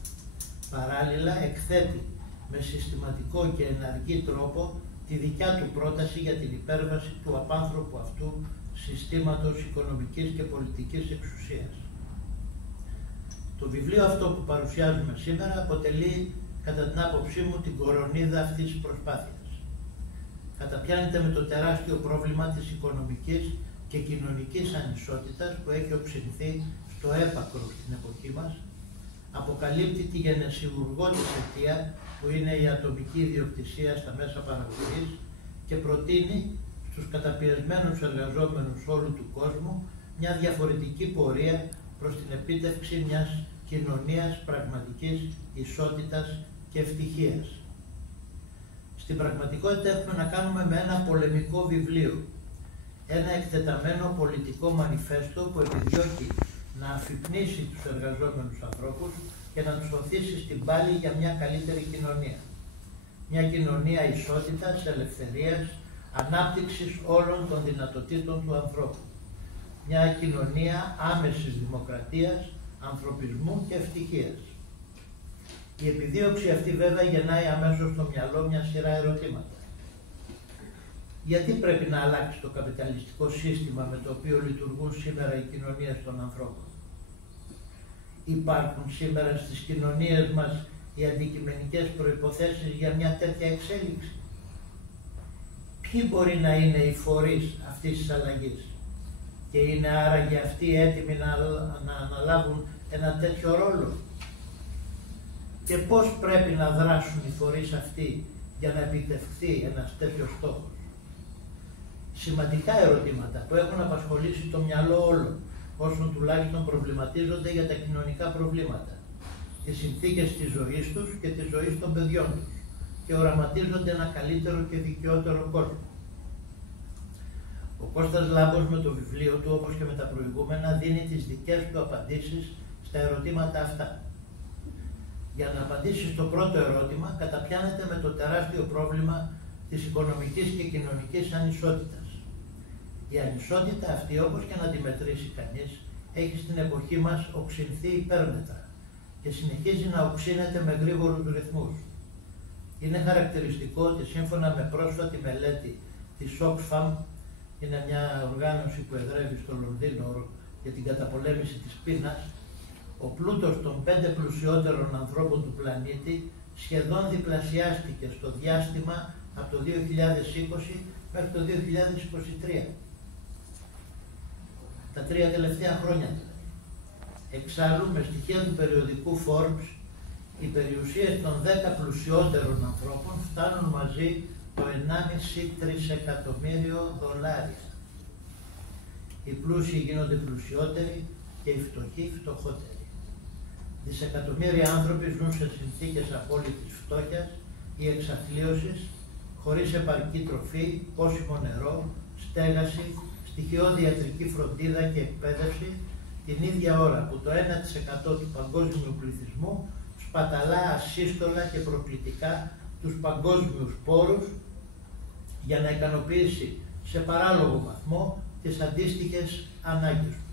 Παράλληλα, εκθέτει με συστηματικό και εναργή τρόπο τη δικιά του πρόταση για την υπέρβαση του απάνθρωπου αυτού συστήματος οικονομικής και πολιτικής εξουσίας. Το βιβλίο αυτό που παρουσιάζουμε σήμερα αποτελεί, κατά την άποψή μου, την κορονίδα αυτής της προσπάθειας. Καταπιάνεται με το τεράστιο πρόβλημα της οικονομικής και κοινωνικής ανισότητας που έχει οξυνθεί στο έπακρο στην εποχή μας, αποκαλύπτει τη γενεσιουργώδη αιτία που είναι η ατομική ιδιοκτησία στα μέσα παραγωγής και προτείνει στους καταπιεσμένους εργαζόμενους όλου του κόσμου μια διαφορετική πορεία προς την επίτευξη μιας κοινωνίας πραγματικής ισότητας και ευτυχίας. Στην πραγματικότητα έχουμε να κάνουμε με ένα πολεμικό βιβλίο, ένα εκτεταμένο πολιτικό μανιφέστο που επιδιώκει να αφυπνίσει τους εργαζόμενους ανθρώπους και να τους οθήσει στην πάλη για μια καλύτερη κοινωνία. Μια κοινωνία ισότητας, ελευθερίας, ανάπτυξης όλων των δυνατοτήτων του ανθρώπου. Μια κοινωνία άμεσης δημοκρατίας, ανθρωπισμού και ευτυχίας. Η επιδίωξη αυτή βέβαια γεννάει αμέσως στο μυαλό μια σειρά ερωτήματα. Γιατί πρέπει να αλλάξει το καπιταλιστικό σύστημα με το οποίο λειτουργούν σήμερα οι κοινωνίες των ανθρώπων? Υπάρχουν σήμερα στις κοινωνίες μας οι αντικειμενικές προϋποθέσεις για μια τέτοια εξέλιξη? Ποιοι μπορεί να είναι οι φορείς αυτής της αλλαγής? Και είναι άραγε αυτοί έτοιμοι να αναλάβουν ένα τέτοιο ρόλο? Και πώς πρέπει να δράσουν οι φορείς αυτοί για να επιτευχθεί ένας τέτοιος στόχος? Σημαντικά ερωτήματα που έχουν απασχολήσει το μυαλό όλων, όσων τουλάχιστον προβληματίζονται για τα κοινωνικά προβλήματα, τις συνθήκες της ζωής τους και της ζωής των παιδιών τους και οραματίζονται ένα καλύτερο και δικαιότερο κόσμο. Ο Κώστας Λάμπος με το βιβλίο του, όπως και με τα προηγούμενα, δίνει τις δικές του απαντήσεις στα ερωτήματα αυτά. Για να απαντήσει στο πρώτο ερώτημα, καταπιάνεται με το τεράστιο πρόβλημα της οικονομικής και κοινωνικής ανισότητας. Η ανισότητα αυτή, όπως και να τη μετρήσει κανείς, έχει στην εποχή μας οξυνθεί υπέρμετρα και συνεχίζει να οξύνεται με γρήγορους ρυθμούς. Είναι χαρακτηριστικό ότι σύμφωνα με πρόσφατη μελέτη της Oxfam, είναι μια οργάνωση που εδρεύει στο Λονδίνο για την καταπολέμηση της πείνας, ο πλούτος των 5 πλουσιότερων ανθρώπων του πλανήτη σχεδόν διπλασιάστηκε στο διάστημα από το 2020 μέχρι το 2023. Τα 3 τελευταία χρόνια. Εξάλλου, με στοιχεία του περιοδικού Forbes, οι περιουσίες των 10 πλουσιότερων ανθρώπων φτάνουν μαζί το 1,5 τρισεκατομμύριο δολάρια. Οι πλούσιοι γίνονται πλουσιότεροι και οι φτωχοί φτωχότεροι. Δισεκατομμύρια άνθρωποι ζουν σε συνθήκες απόλυτης φτώχειας ή εξαθλίωσης, χωρίς επαρκή τροφή, πόσιμο νερό, στέγαση, στοιχειώδη ιατρική φροντίδα και εκπαίδευση, την ίδια ώρα που το 1% του παγκόσμιου πληθυσμού σπαταλά ασύστολα και προκλητικά τους παγκόσμιους πόρους για να ικανοποιήσει σε παράλογο βαθμό τις αντίστοιχες ανάγκες του.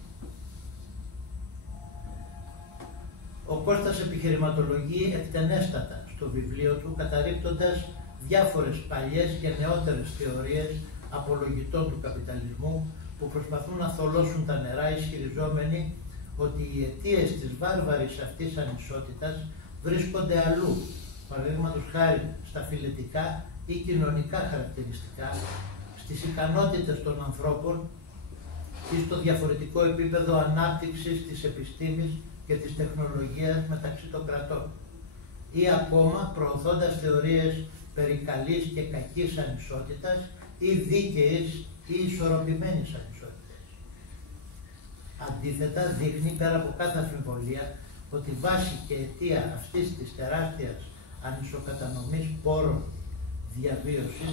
Ο Κώστας επιχειρηματολογεί εκτενέστατα στο βιβλίο του, καταρρίπτοντας διάφορες παλιές και νεότερες θεωρίες απολογητών του καπιταλισμού που προσπαθούν να θολώσουν τα νερά, ισχυριζόμενοι ότι οι αιτίες της βάρβαρης αυτής ανισότητας βρίσκονται αλλού, παραδείγματος χάρη στα φιλετικά ή κοινωνικά χαρακτηριστικά, στις ικανότητες των ανθρώπων ή στο διαφορετικό επίπεδο ανάπτυξης της επιστήμης και της τεχνολογίας μεταξύ των κρατών, ή ακόμα προωθώντας θεωρίες περί καλής και κακής ανισότητας ή δίκαιης ή ισορροπημένης ανισότητας. Αντίθετα, δείχνει πέρα από κάθε αμφιβολία ότι βάση και αιτία αυτής της τεράστιας ανισοκατανομής πόρων διαβίωσης,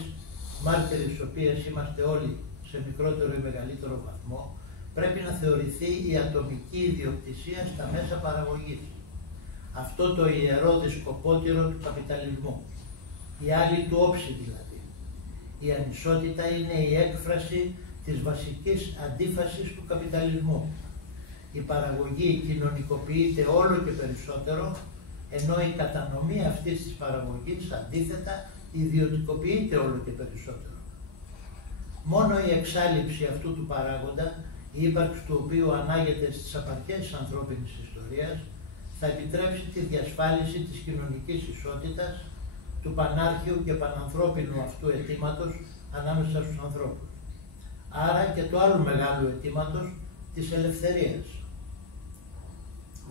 μάρτυρες τις οποίες είμαστε όλοι σε μικρότερο ή μεγαλύτερο βαθμό, πρέπει να θεωρηθεί η ατομική ιδιοκτησία στα μέσα παραγωγής. Αυτό το ιερό δισκοπότηρο του καπιταλισμού. Η άλλη του όψη δηλαδή. Η ανισότητα είναι η έκφραση της βασικής αντίφασης του καπιταλισμού. Η παραγωγή κοινωνικοποιείται όλο και περισσότερο, ενώ η κατανομή αυτής της παραγωγής αντίθετα ιδιωτικοποιείται όλο και περισσότερο. Μόνο η εξάλειψη αυτού του παράγοντα, η ύπαρξη του οποίου ανάγεται στις απαρχές ανθρώπινης ιστορίας, θα επιτρέψει τη διασφάλιση της κοινωνικής ισότητας, του πανάρχιου και πανανθρώπινου αυτού αιτήματος ανάμεσα στους ανθρώπους. Άρα και του άλλου μεγάλου αιτήματος της ελευθερίας.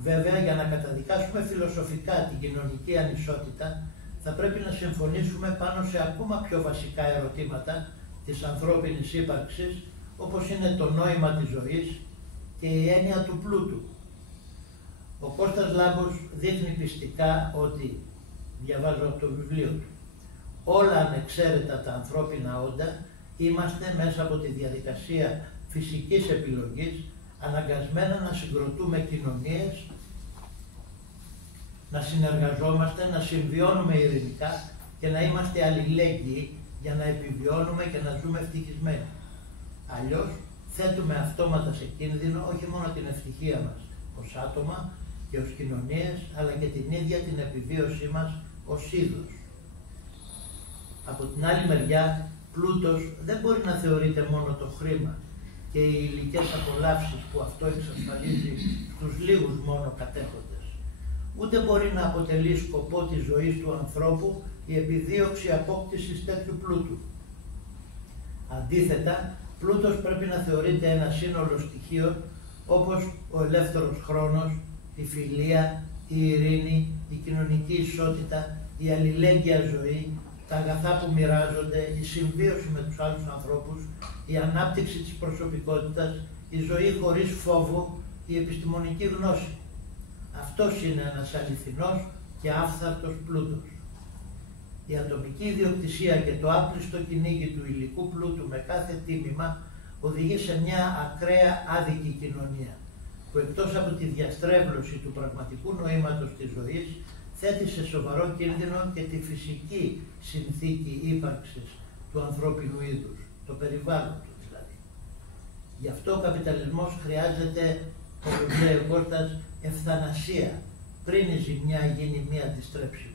Βέβαια, για να καταδικάσουμε φιλοσοφικά την κοινωνική ανισότητα, θα πρέπει να συμφωνήσουμε πάνω σε ακόμα πιο βασικά ερωτήματα της ανθρώπινης ύπαρξης, όπως είναι το νόημα της ζωής και η έννοια του πλούτου. Ο Κώστας Λάμπος δείχνει πιστικά ότι, διαβάζω από το βιβλίο του, όλα ανεξαίρετα τα ανθρώπινα όντα είμαστε μέσα από τη διαδικασία φυσικής επιλογής αναγκασμένα να συγκροτούμε κοινωνίες, να συνεργαζόμαστε, να συμβιώνουμε ειρηνικά και να είμαστε αλληλέγγυοι για να επιβιώνουμε και να ζούμε ευτυχισμένοι. Αλλιώς θέτουμε αυτόματα σε κίνδυνο όχι μόνο την ευτυχία μας ως άτομα και ως κοινωνίες, αλλά και την ίδια την επιβίωσή μας ως είδος. Από την άλλη μεριά, πλούτος δεν μπορεί να θεωρείται μόνο το χρήμα και οι υλικές απολαύσεις που αυτό εξασφαλίζει στους λίγους μόνο κατέχοντες. Ούτε μπορεί να αποτελεί σκοπό της ζωής του ανθρώπου η επιδίωξη απόκτησης τέτοιου πλούτου. Αντίθετα, πλούτος πρέπει να θεωρείται ένα σύνολο στοιχείων όπως ο ελεύθερος χρόνος, η φιλία, η ειρήνη, η κοινωνική ισότητα, η αλληλέγγυα ζωή, τα αγαθά που μοιράζονται, η συμβίωση με τους άλλους ανθρώπους, η ανάπτυξη της προσωπικότητας, η ζωή χωρίς φόβο, η επιστημονική γνώση. Αυτός είναι ένας αληθινός και άφθαρτος πλούτος. Η ατομική ιδιοκτησία και το άπλιστο κυνήγι του υλικού πλούτου με κάθε τίμημα οδηγεί σε μια ακραία άδικη κοινωνία, που εκτός από τη διαστρέβλωση του πραγματικού νοήματος της ζωής, θέτει σε σοβαρό κίνδυνο και τη φυσική συνθήκη ύπαρξης του ανθρώπινου είδους, το περιβάλλον του δηλαδή. Γι' αυτό ο καπιταλισμός χρειάζεται, όπως λέει ο Κώστας, ευθανασία, πριν η ζημιά γίνει μία αντιστρέψιμη.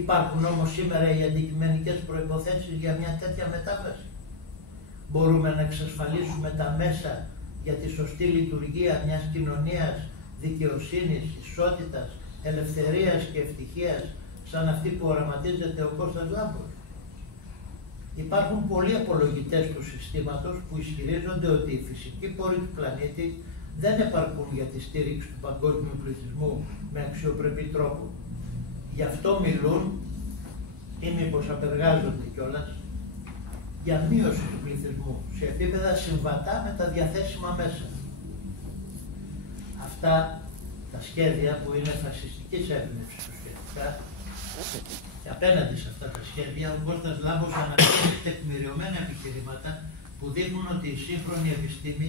Υπάρχουν όμως σήμερα οι αντικειμενικές προϋποθέσεις για μια τέτοια μετάβαση. Μπορούμε να εξασφαλίσουμε τα μέσα για τη σωστή λειτουργία μιας κοινωνίας δικαιοσύνης, ισότητας, ελευθερίας και ευτυχίας σαν αυτή που οραματίζεται ο Κώστας Λάμπος. Υπάρχουν πολλοί απολογητές του συστήματος που ισχυρίζονται ότι οι φυσικοί πόροι του πλανήτη δεν επαρκούν για τη στήριξη του παγκόσμιου πληθυσμού με αξιοπρεπή τρόπο. Γι' αυτό μιλούν, ή μήπως απεργάζονται κιόλας, για μείωση του πληθυσμού σε επίπεδα συμβατά με τα διαθέσιμα μέσα. Αυτά τα σχέδια που είναι φασιστικής έμπνευσης ουσιαστικά, και απέναντι σε αυτά τα σχέδια ο Κώστας Λάμπος αναφέρει τεκμηριωμένα επιχειρήματα που δείχνουν ότι η σύγχρονη επιστήμη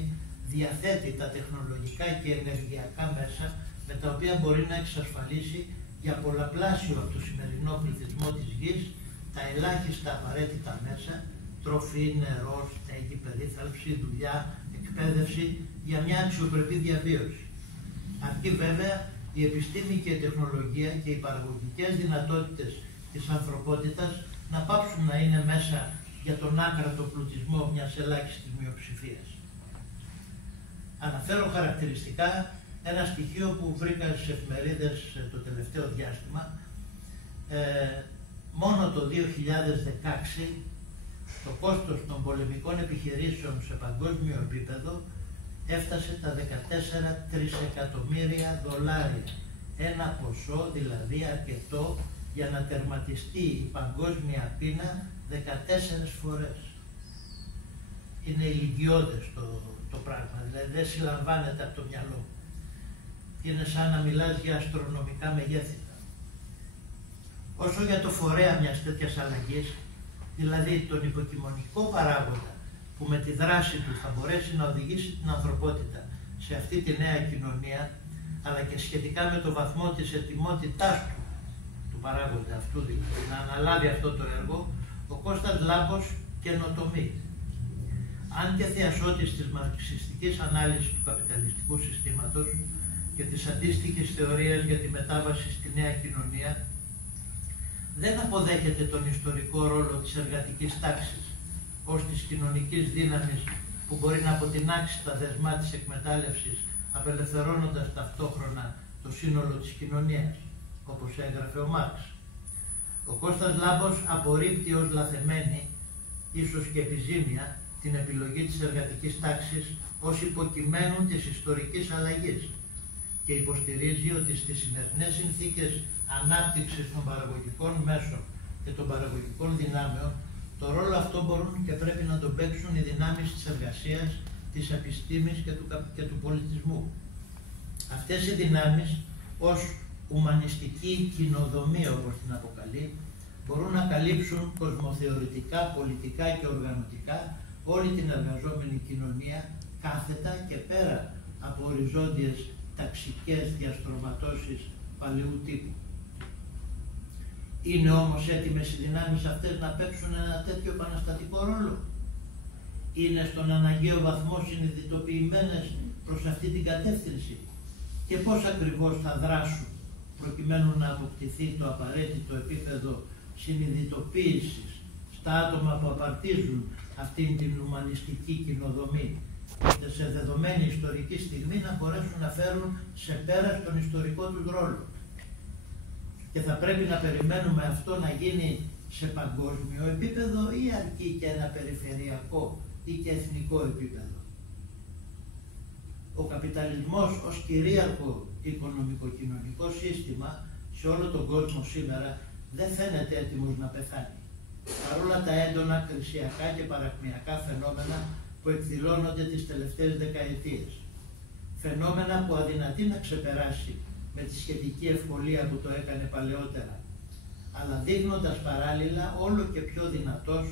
διαθέτει τα τεχνολογικά και ενεργειακά μέσα με τα οποία μπορεί να εξασφαλίσει για πολλαπλάσιο από το σημερινό πληθυσμό της γης τα ελάχιστα απαραίτητα μέσα, τροφή, νερό, στέγη, περίθαλψη, δουλειά, εκπαίδευση για μια αξιοπρεπή διαβίωση. Αρκεί βέβαια η επιστήμη και η τεχνολογία και οι παραγωγικές δυνατότητες της ανθρωπότητας να πάψουν να είναι μέσα για τον άκρατο πλουτισμό μιας ελάχιστης μειοψηφίας. Αναφέρω χαρακτηριστικά ένα στοιχείο που βρήκα στις εφημερίδες το τελευταίο διάστημα. Μόνο το 2016 το κόστος των πολεμικών επιχειρήσεων σε παγκόσμιο επίπεδο έφτασε τα 14 τρισεκατομμύρια δολάρια. Ένα ποσό δηλαδή αρκετό για να τερματιστεί η παγκόσμια πείνα 14 φορές. Είναι ηλικιώδες το πράγμα, δηλαδή δεν συλλαμβάνεται από το μυαλό. Είναι σαν να μιλάς για αστρονομικά μεγέθη. Όσο για το φορέα μιας τέτοιας αλλαγής, δηλαδή τον υποκειμονικό παράγοντα που με τη δράση του θα μπορέσει να οδηγήσει την ανθρωπότητα σε αυτή τη νέα κοινωνία, αλλά και σχετικά με το βαθμό της ετοιμότητάς του παράγοντα αυτού, δηλαδή να αναλάβει αυτό το έργο, ο Κώστας Λάμπος καινοτομεί. Αν και θεασότης της μαρξιστικής ανάλυσης του καπιταλιστικού συστήματος και της αντίστοιχης θεωρίας για τη μετάβαση στη νέα κοινωνία, δεν αποδέχεται τον ιστορικό ρόλο της εργατικής τάξης ως της κοινωνικής δύναμης που μπορεί να αποτινάξει τα δεσμά της εκμετάλλευσης, απελευθερώνοντας ταυτόχρονα το σύνολο της κοινωνίας, όπως έγραφε ο Μάρξ. Ο Κώστας Λάμπος απορρίπτει ως λαθεμένη, ίσως και επιζήμια, την επιλογή της εργατικής τάξης ως υποκειμένου της ιστορικής αλλαγής και υποστηρίζει ότι στις σημερινές συνθήκες ανάπτυξης των παραγωγικών μέσων και των παραγωγικών δυνάμεων, το ρόλο αυτό μπορούν και πρέπει να τον παίξουν οι δυνάμεις της εργασίας, της επιστήμης και του πολιτισμού. Αυτές οι δυνάμεις, ως ουμανιστική κοινοδομή όπως την αποκαλεί, μπορούν να καλύψουν κοσμοθεωρητικά, πολιτικά και οργανωτικά όλη την εργαζόμενη κοινωνία κάθετα και πέρα από οριζόντιες ταξικές διαστρωματώσεις παλαιού τύπου. Είναι όμως έτοιμες οι δυνάμεις αυτές να παίξουν ένα τέτοιο επαναστατικό ρόλο? Είναι στον αναγκαίο βαθμό συνειδητοποιημένες προς αυτή την κατεύθυνση? Και πώς ακριβώς θα δράσουν προκειμένου να αποκτηθεί το απαραίτητο επίπεδο συνειδητοποίησης στα άτομα που απαρτίζουν αυτήν την ουμανιστική κοινοδομή, ώστε σε δεδομένη ιστορική στιγμή να μπορέσουν να φέρουν σε πέρας τον ιστορικό τους ρόλο. Και θα πρέπει να περιμένουμε αυτό να γίνει σε παγκόσμιο επίπεδο ή αρκεί και ένα περιφερειακό ή και εθνικό επίπεδο? Ο καπιταλισμός ως κυρίαρχο οικονομικο-κοινωνικό σύστημα σε όλο τον κόσμο σήμερα δεν φαίνεται έτοιμος να πεθάνει. Παρόλα τα έντονα κρισιακά και παρακμιακά φαινόμενα που εκδηλώνονται τις τελευταίες δεκαετίες. Φαινόμενα που αδυνατεί να ξεπεράσει με τη σχετική ευκολία που το έκανε παλαιότερα, αλλά δείχνοντας παράλληλα όλο και πιο δυνατός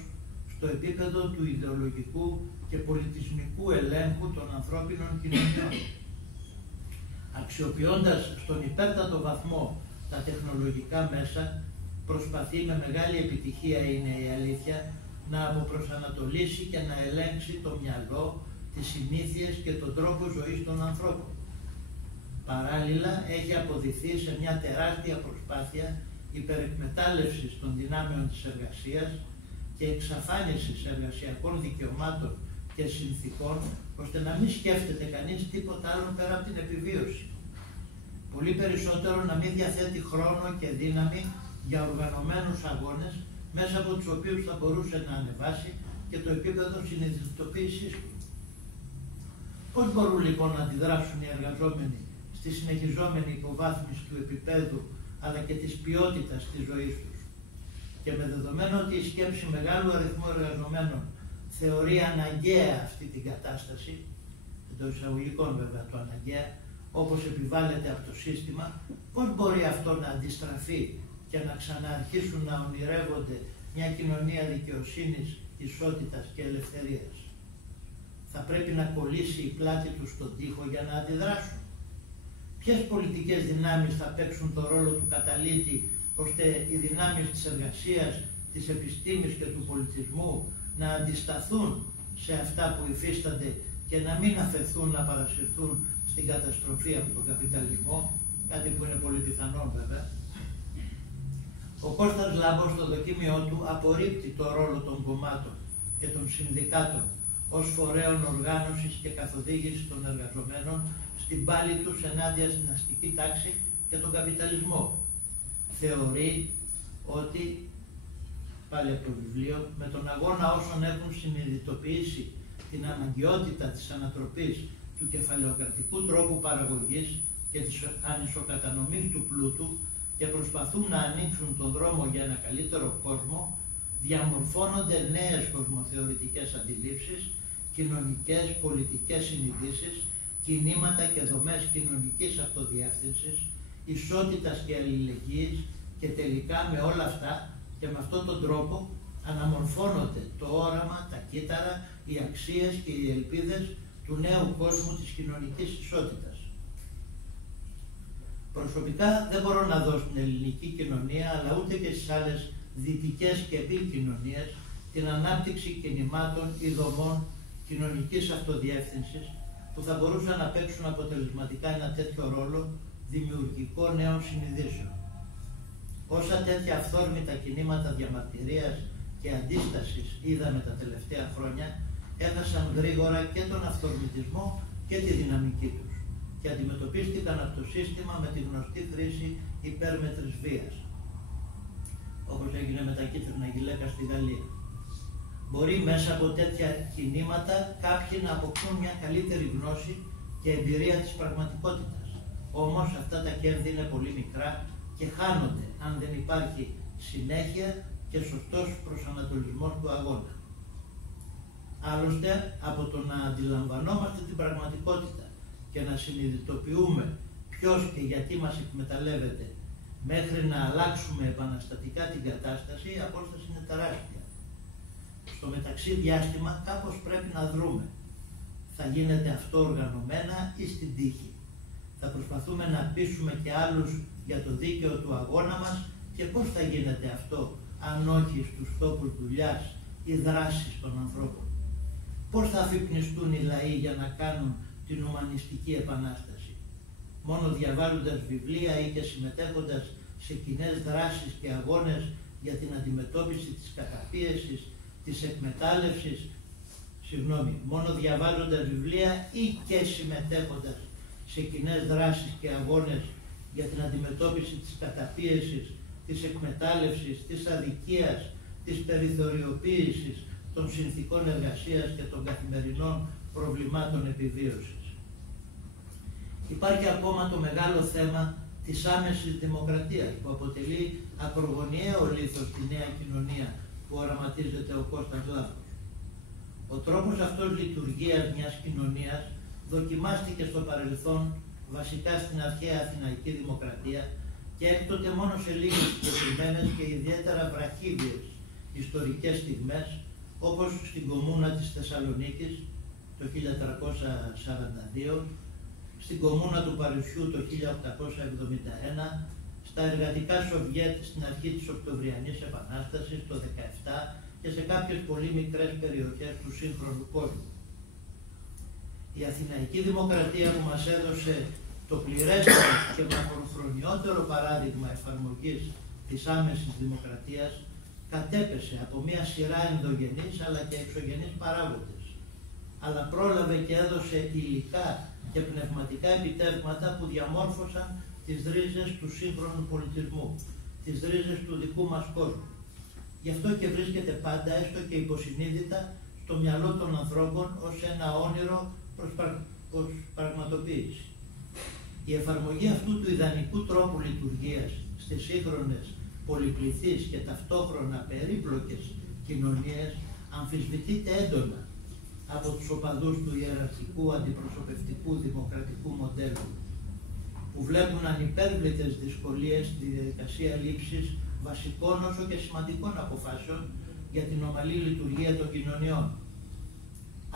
στο επίπεδο του ιδεολογικού και πολιτισμικού ελέγχου των ανθρώπινων κοινωνιών. Αξιοποιώντας στον υπέρτατο βαθμό τα τεχνολογικά μέσα, προσπαθεί με μεγάλη επιτυχία, είναι η αλήθεια, να αποπροσανατολίσει και να ελέγξει το μυαλό, τις συνήθειες και τον τρόπο ζωής των ανθρώπων. Παράλληλα, έχει αποδειχθεί σε μια τεράστια προσπάθεια υπερεκμετάλλευσης των δυνάμεων της εργασίας και εξαφάνισης εργασιακών δικαιωμάτων και συνθήκων, ώστε να μην σκέφτεται κανείς τίποτα άλλο πέρα από την επιβίωση. Πολύ περισσότερο να μην διαθέτει χρόνο και δύναμη για οργανωμένους αγώνες, μέσα από τους οποίους θα μπορούσε να ανεβάσει και το επίπεδο συνειδητοποίησής του. Πώς μπορούν λοιπόν να αντιδράσουν οι εργαζόμενοι στη συνεχιζόμενη υποβάθμιση του επίπεδου αλλά και της ποιότητας της ζωής τους? Και με δεδομένο ότι η σκέψη μεγάλου αριθμού εργαζομένων θεωρεί αναγκαία αυτή την κατάσταση, εντός εισαγωγικών βέβαια το αναγκαία, όπως επιβάλλεται από το σύστημα, πώς μπορεί αυτό να αντιστραφεί και να ξαναρχίσουν να ονειρεύονται μια κοινωνία δικαιοσύνης, ισότητας και ελευθερίας? Θα πρέπει να κολλήσει η πλάτη τους στον τοίχο για να αντιδράσουν. Ποιες πολιτικές δυνάμεις θα παίξουν το ρόλο του καταλύτη, ώστε οι δυνάμεις της εργασίας, της επιστήμης και του πολιτισμού να αντισταθούν σε αυτά που υφίστανται και να μην αφαιθούν να παρασυρθούν στην καταστροφή από τον καπιταλισμό, κάτι που είναι πολύ πιθανό βέβαια? Ο Κώστας Λάμπος στο δοκίμιό του απορρίπτει το ρόλο των κομμάτων και των συνδικάτων ως φορέων οργάνωσης και καθοδήγησης των εργαζομένων στην πάλη τους ενάντια στην αστική τάξη και τον καπιταλισμό. Θεωρεί ότι, πάλι από το βιβλίο, με τον αγώνα όσων έχουν συνειδητοποιήσει την αναγκαιότητα της ανατροπής του κεφαλαιοκρατικού τρόπου παραγωγής και της ανισοκατανομής του πλούτου και προσπαθούν να ανοίξουν τον δρόμο για ένα καλύτερο κόσμο, διαμορφώνονται νέες κοσμοθεωρητικές αντιλήψεις, κοινωνικές, πολιτικές συνειδήσεις, κινήματα και δομές κοινωνικής αυτοδιεύθυνσης, ισότητας και αλληλεγγύης, και τελικά με όλα αυτά και με αυτόν τον τρόπο αναμορφώνονται το όραμα, τα κύτταρα, οι αξίες και οι ελπίδες του νέου κόσμου της κοινωνικής ισότητας. Προσωπικά δεν μπορώ να δω στην ελληνική κοινωνία, αλλά ούτε και στις άλλες δυτικές και κοινωνίες, την ανάπτυξη κινημάτων ή δομών κοινωνικής αυτοδιεύθυνσης που θα μπορούσαν να παίξουν αποτελεσματικά ένα τέτοιο ρόλο δημιουργικό νέων συνειδήσεων. Όσα τέτοια αυθόρμητα κινήματα διαμαρτυρίας και αντίστασης είδαμε τα τελευταία χρόνια, έχασαν γρήγορα και τον αυθορμητισμό και τη δυναμική τους και αντιμετωπίστηκαν από το σύστημα με τη γνωστή χρήση υπέρμετρης βίας, όπως έγινε με τα κίτρινα γυλαίκα στη Γαλλία. Μπορεί μέσα από τέτοια κινήματα κάποιοι να αποκτούν μια καλύτερη γνώση και εμπειρία της πραγματικότητας. Όμως αυτά τα κέρδη είναι πολύ μικρά και χάνονται αν δεν υπάρχει συνέχεια και σωστός προσανατολισμός του αγώνα. Άλλωστε, από το να αντιλαμβανόμαστε την πραγματικότητα και να συνειδητοποιούμε ποιος και γιατί μας εκμεταλλεύεται, μέχρι να αλλάξουμε επαναστατικά την κατάσταση, η απόσταση είναι τεράστια. Στο μεταξύ διάστημα κάπως πρέπει να δρούμε. Θα γίνεται αυτό οργανωμένα ή στην τύχη? Θα προσπαθούμε να πείσουμε και άλλους για το δίκαιο του αγώνα μας και πώς θα γίνεται αυτό αν όχι στους τόπους δουλειάς ή δράσεις των ανθρώπων? Πώς θα αφυπνιστούν οι λαοί για να κάνουν την ουμανιστική επανάσταση? Μόνο διαβάζοντας βιβλία ή και συμμετέχοντας σε κοινές δράσεις και αγώνες για την αντιμετώπιση της καταπίεσης, της εκμετάλλευσης, μόνο διαβάζοντας βιβλία ή και συμμετέχοντας σε κοινές δράσεις και αγώνες για την αντιμετώπιση της καταπίεσης, της εκμετάλλευσης, της αδικίας, της περιθωριοποίησης των συνθηκών εργασίας και των καθημερινών προβλημάτων επιβίωσης? Υπάρχει ακόμα το μεγάλο θέμα της άμεσης δημοκρατίας, που αποτελεί ακρογωνιαίο λίθος στη νέα κοινωνία που οραματίζεται ο Κώστας Λάμπος. Ο τρόπος αυτός λειτουργίας μιας κοινωνίας δοκιμάστηκε στο παρελθόν βασικά στην αρχαία Αθηναϊκή Δημοκρατία και έκτοτε μόνο σε λίγες συγκεκριμένες και ιδιαίτερα βραχύβιες ιστορικές στιγμές, όπως στην κομμούνα της Θεσσαλονίκης το 1342, στην κομμούνα του Παρισιού το 1871, στα εργατικά Σοβιέτ στην αρχή της Οκτωβριανής Επανάστασης το 17 και σε κάποιες πολύ μικρές περιοχές του σύγχρονου κόσμου. Η Αθηναϊκή Δημοκρατία που μας έδωσε το πληρέστερο και μακροχρονιότερο παράδειγμα εφαρμογής της άμεσης δημοκρατίας κατέπεσε από μια σειρά ενδογενείς αλλά και εξωγενείς παράγοντες, αλλά πρόλαβε και έδωσε υλικά και πνευματικά επιτεύγματα που διαμόρφωσαν τις ρίζες του σύγχρονου πολιτισμού, τις ρίζες του δικού μας κόσμου. Γι' αυτό και βρίσκεται πάντα, έστω και υποσυνείδητα, στο μυαλό των ανθρώπων ως ένα όνειρο προς πραγματοποίηση. Η εφαρμογή αυτού του ιδανικού τρόπου λειτουργίας στις σύγχρονες, πολυπληθείς και ταυτόχρονα περίπλοκες κοινωνίες αμφισβητείται έντονα από τους οπαδούς του ιεραρχικού, αντιπροσωπευτικού, δημοκρατικού μοντέλου, που βλέπουν ανυπέρβλητες δυσκολίες στη διαδικασία λήψης βασικών όσο και σημαντικών αποφάσεων για την ομαλή λειτουργία των κοινωνιών.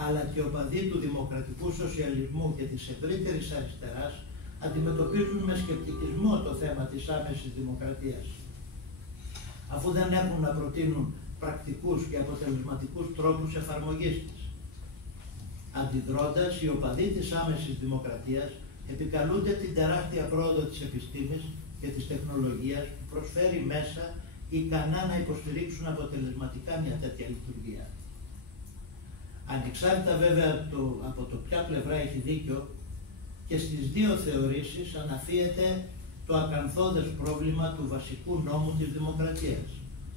Αλλά και οι οπαδοί του δημοκρατικού σοσιαλισμού και της ευρύτερης αριστεράς αντιμετωπίζουν με σκεπτικισμό το θέμα της άμεσης δημοκρατίας, αφού δεν έχουν να προτείνουν πρακτικούς και αποτελεσματικούς τρόπους εφαρμογής της. Αντιδρώντας, οι οπαδοί της άμεσης δημοκρατίας επικαλούνται την τεράστια πρόοδο της επιστήμης και της τεχνολογίας που προσφέρει μέσα ικανά να υποστηρίξουν αποτελεσματικά μια τέτοια λειτουργία. Ανεξάρτητα βέβαια από το ποια πλευρά έχει δίκιο, και στις δύο θεωρήσεις αναφύεται το ακανθώδες πρόβλημα του βασικού νόμου της δημοκρατίας,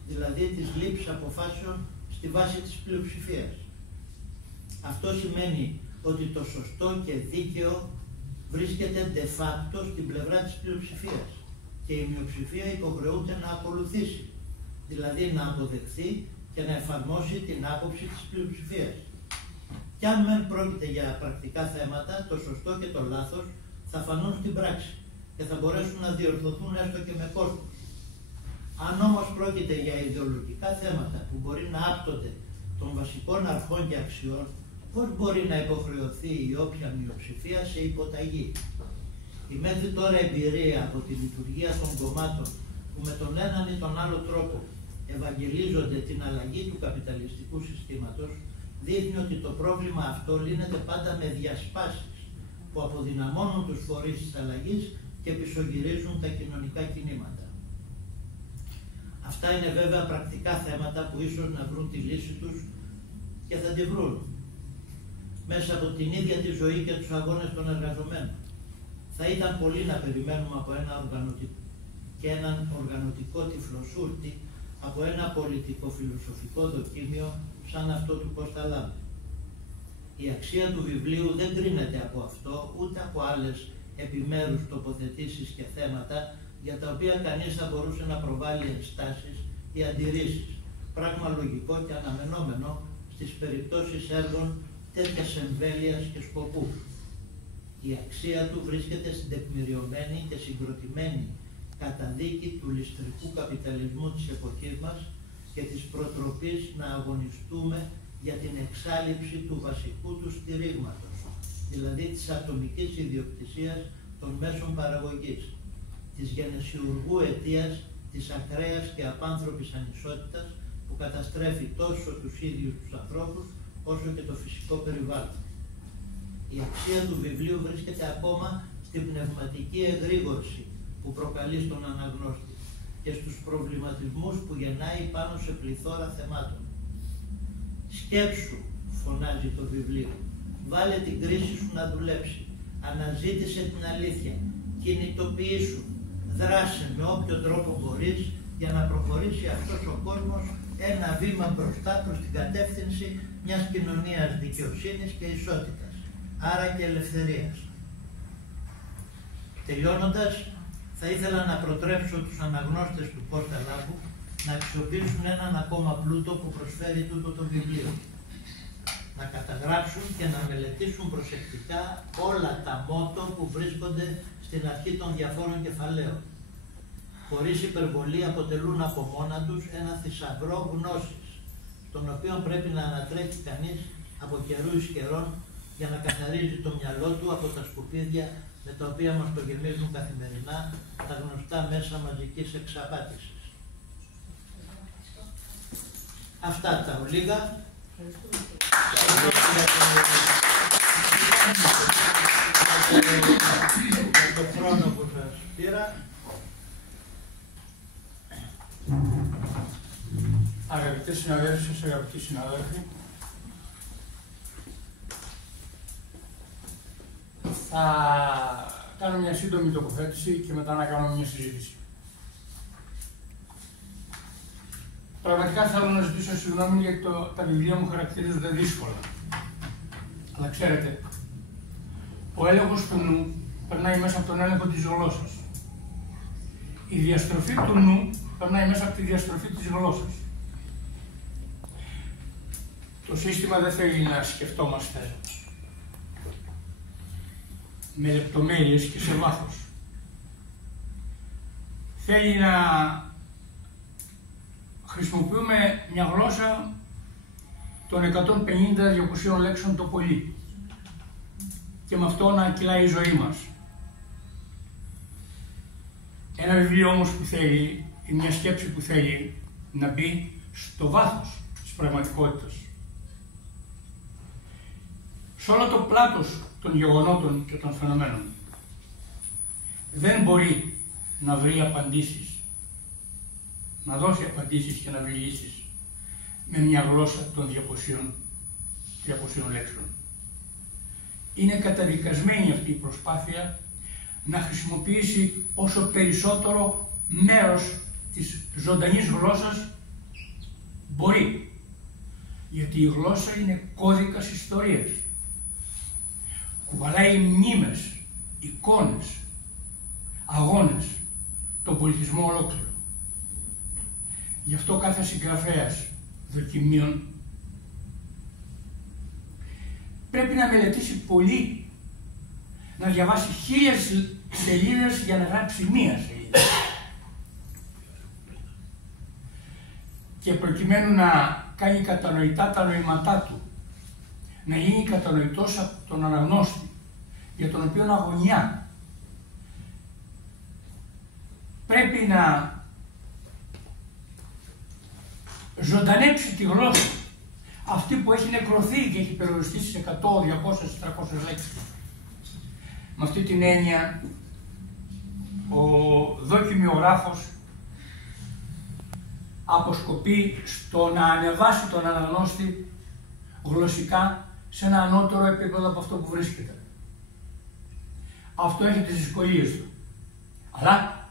δηλαδή της λήψης αποφάσεων στη βάση της πλειοψηφίας. Αυτό σημαίνει ότι το σωστό και δίκαιο βρίσκεται de facto στην πλευρά της πλειοψηφίας και η μειοψηφία υποχρεούται να ακολουθήσει, δηλαδή να αποδεχθεί και να εφαρμόσει την άποψη της πλειοψηφίας. Κι αν μεν πρόκειται για πρακτικά θέματα, το σωστό και το λάθος θα φανούν στην πράξη και θα μπορέσουν να διορθωθούν έστω και με κόστος. Αν όμως πρόκειται για ιδεολογικά θέματα που μπορεί να άπτονται των βασικών αρχών και αξιών, πώς μπορεί να υποχρεωθεί η όποια μειοψηφία σε υποταγή? Η μέχρι τώρα εμπειρία από τη λειτουργία των κομμάτων που με τον έναν ή τον άλλο τρόπο ευαγγελίζονται την αλλαγή του καπιταλιστικού συστήματος δείχνει ότι το πρόβλημα αυτό λύνεται πάντα με διασπάσεις που αποδυναμώνουν τους φορείς της αλλαγής και πισωγυρίζουν τα κοινωνικά κινήματα. Αυτά είναι βέβαια πρακτικά θέματα που ίσως να βρουν τη λύση τους και θα τη βρουν μέσα από την ίδια τη ζωή και τους αγώνες των εργαζομένων. Θα ήταν πολύ να περιμένουμε από έναν οργανωτικό τυφλοσούρτη από ένα πολιτικο-φιλοσοφικό δοκίμιο σαν αυτό του Κώστα Λάμπη. Η αξία του βιβλίου δεν κρίνεται από αυτό, ούτε από άλλες επιμέρους τοποθετήσεις και θέματα για τα οποία κανείς θα μπορούσε να προβάλλει ενστάσεις ή αντιρρήσεις, πράγμα λογικό και αναμενόμενο στις περιπτώσεις έργων τέτοιας εμβέλειας και σκοπού. Η αξία του βρίσκεται στην τεκμηριωμένη και συγκροτημένη καταδίκη του ληστρικού καπιταλισμού της εποχής μας και της προτροπής να αγωνιστούμε για την εξάλειψη του βασικού του στηρίγματος, δηλαδή της ατομικής ιδιοκτησίας των μέσων παραγωγής, της γενεσιουργού αιτίας της ακραίας και απάνθρωπης ανισότητας που καταστρέφει τόσο τους ίδιους τους ανθρώπους όσο και το φυσικό περιβάλλον. Η αξία του βιβλίου βρίσκεται ακόμα στην πνευματική εγρήγορση που προκαλεί στον αναγνώστη και στους προβληματισμούς που γεννάει πάνω σε πληθώρα θεμάτων. Σκέψου, φωνάζει το βιβλίο, βάλε την κρίση σου να δουλέψει, αναζήτησε την αλήθεια, κινητοποιήσου, δράσε με όποιο τρόπο μπορείς για να προχωρήσει αυτός ο κόσμος ένα βήμα μπροστά προς την κατεύθυνση μιας κοινωνίας δικαιοσύνης και ισότητας, άρα και ελευθερίας. Τελειώνοντας, θα ήθελα να προτρέψω τους αναγνώστες του Κώστα Λάμπου να αξιοποιήσουν έναν ακόμα πλούτο που προσφέρει τούτο το βιβλίο. Να καταγράψουν και να μελετήσουν προσεκτικά όλα τα μότο που βρίσκονται στην αρχή των διαφόρων κεφαλαίων. Χωρίς υπερβολή αποτελούν από μόνα τους ένα θησαυρό γνώσης, τον οποίο πρέπει να ανατρέχει κανείς από καιρού εις καιρών για να καθαρίζει το μυαλό του από τα σκουπίδια με τα οποία μας το γεμίζουν καθημερινά τα γνωστά μέσα μαζικής εξαπάτησης. Αυτά τα ολίγα. Για τον χρόνο που σας πήρα. Αγαπητές συναδέλφες, αγαπητοί συνάδελφοι, θα κάνω μια σύντομη τοποθέτηση και μετά να κάνω μια συζήτηση. Πραγματικά θέλω να ζητήσω συγγνώμη γιατί τα βιβλία μου χαρακτηρίζονται δύσκολα. Αλλά ξέρετε, ο έλεγχος του νου περνάει μέσα από τον έλεγχο της γλώσσας. Η διαστροφή του νου περνάει μέσα από τη διαστροφή της γλώσσας. Το σύστημα δεν θέλει να σκεφτόμαστε με λεπτομέρειες και σε βάθος. Θέλει να χρησιμοποιούμε μια γλώσσα των 150-200 λέξεων το πολύ και με αυτό να κυλάει η ζωή μας. Ένα βιβλίο όμως που θέλει, ή μια σκέψη που θέλει να μπει στο βάθος της πραγματικότητας. Σε όλο το πλάτος των γεγονότων και των φαινομένων. Δεν μπορεί να βρει απαντήσεις, να δώσει απαντήσεις και να βρει λύσεις με μια γλώσσα των 200 λέξεων. Είναι καταδικασμένη αυτή η προσπάθεια να χρησιμοποιήσει όσο περισσότερο μέρος της ζωντανής γλώσσας μπορεί. Γιατί η γλώσσα είναι κώδικας ιστορίας. Κουβαλάει μνήμες, εικόνες, αγώνες, τον πολιτισμό ολόκληρο. Γι' αυτό κάθε συγγραφέας δοκιμίων πρέπει να μελετήσει πολύ, να διαβάσει 1000 σελίδες για να γράψει μία σελίδα. Και προκειμένου να κάνει κατανοητά τα νοήματά του, να γίνει κατανοητός από τον αναγνώστη, για τον οποίο αγωνιά, πρέπει να ζωντανέψει τη γλώσσα, αυτή που έχει νεκρωθεί και έχει περιοριστεί στις 100, 200, 300 λέξεις. Με αυτή την έννοια, ο δοκιμιογράφος αποσκοπεί στο να ανεβάσει τον αναγνώστη γλωσσικά σε ένα ανώτερο επίπεδο από αυτό που βρίσκεται. Αυτό έχει τις δυσκολίες του. Αλλά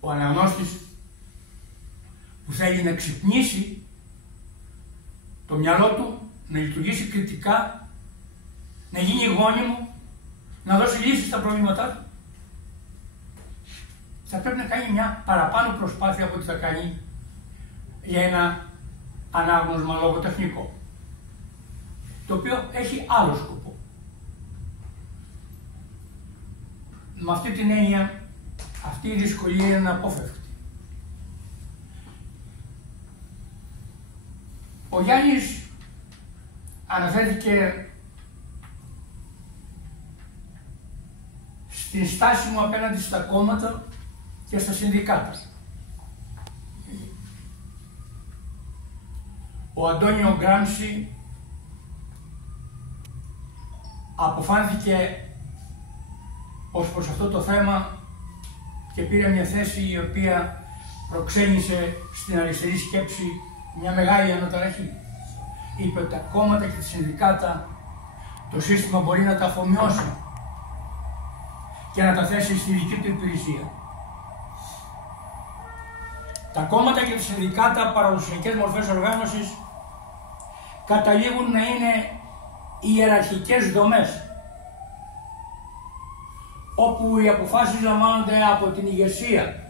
ο αναγνώστης που θέλει να ξυπνήσει το μυαλό του, να λειτουργήσει κριτικά, να γίνει γόνιμο, να δώσει λύσεις στα προβλήματά του, θα πρέπει να κάνει μια παραπάνω προσπάθεια από ό,τι θα κάνει για ένα ανάγνωσμα λογοτεχνικό, το οποίο έχει άλλο σκοπό. Με αυτή την έννοια, αυτή η δυσκολία είναι αναπόφευκτη. Ο Γιάννης αναφέρθηκε στην στάση μου απέναντι στα κόμματα και στα συνδικάτα. Ο Αντώνιο Γκράμψι αποφάνθηκε ως προς αυτό το θέμα και πήρε μια θέση η οποία προξένησε στην αριστερή σκέψη μια μεγάλη αναταραχή. Είπε ότι τα κόμματα και τα συνδικάτα το σύστημα μπορεί να τα αφομοιώσει και να τα θέσει στη δική του υπηρεσία. Τα κόμματα και τα συνδικάτα, παραδοσιακές μορφές οργάνωσης, καταλήγουν να είναι ιεραρχικές δομές, όπου οι αποφάσεις λαμβάνονται από την ηγεσία.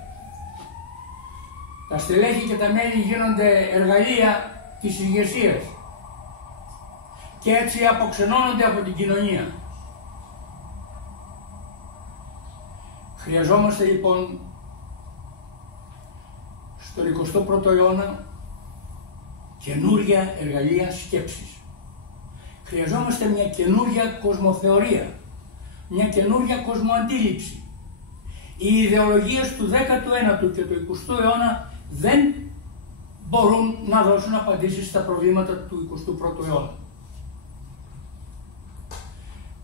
Τα στελέχη και τα μέλη γίνονται εργαλεία της ηγεσίας και έτσι αποξενώνονται από την κοινωνία. Χρειαζόμαστε λοιπόν στον 21ο αιώνα καινούρια εργαλεία σκέψης. Χρειαζόμαστε μια καινούρια κοσμοθεωρία, μια καινούρια κοσμοαντίληψη. Οι ιδεολογίες του 19ου και του 20ου αιώνα δεν μπορούν να δώσουν απαντήσεις στα προβλήματα του 21ου αιώνα.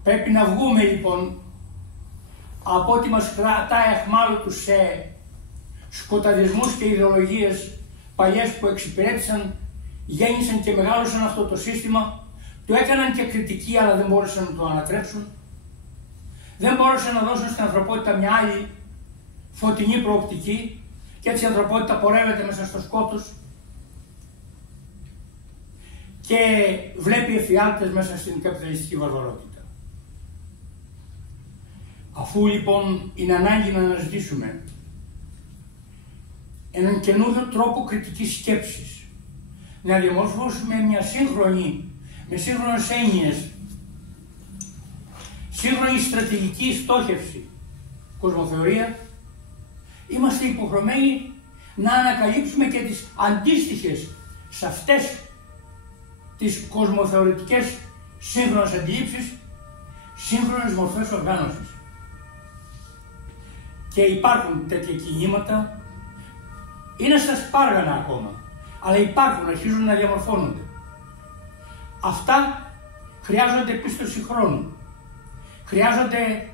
Πρέπει να βγούμε λοιπόν από ό,τι μας κρατάει αχμάλωτους σε σκοταδισμούς και ιδεολογίες παλιές που εξυπηρέτησαν, γέννησαν και μεγάλωσαν αυτό το σύστημα, το έκαναν και κριτική αλλά δεν μπόρεσαν να το ανατρέψουν, δεν μπόρεσαν να δώσουν στην ανθρωπότητα μια άλλη φωτεινή προοπτική και έτσι η ανθρωπότητα πορεύεται μέσα στο σκότος και βλέπει εφιάλτες μέσα στην καπιταλιστική βαρβαρότητα. Αφού λοιπόν είναι ανάγκη να αναζητήσουμε έναν καινούριο τρόπο κριτικής σκέψης, να διαμορφώσουμε μια σύγχρονη, με σύγχρονες έννοιες, σύγχρονη στρατηγική στόχευση, κοσμοθεωρία, είμαστε υποχρεωμένοι να ανακαλύψουμε και τις αντίστοιχες σε αυτές τις κοσμοθεωρητικές σύγχρονες αντιλήψεις, σύγχρονες μορφές οργάνωσης. Και υπάρχουν τέτοια κινήματα, είναι στα σπάργανα ακόμα, αλλά υπάρχουν, αρχίζουν να διαμορφώνονται. Αυτά χρειάζονται πίστοση χρόνου, χρειάζονται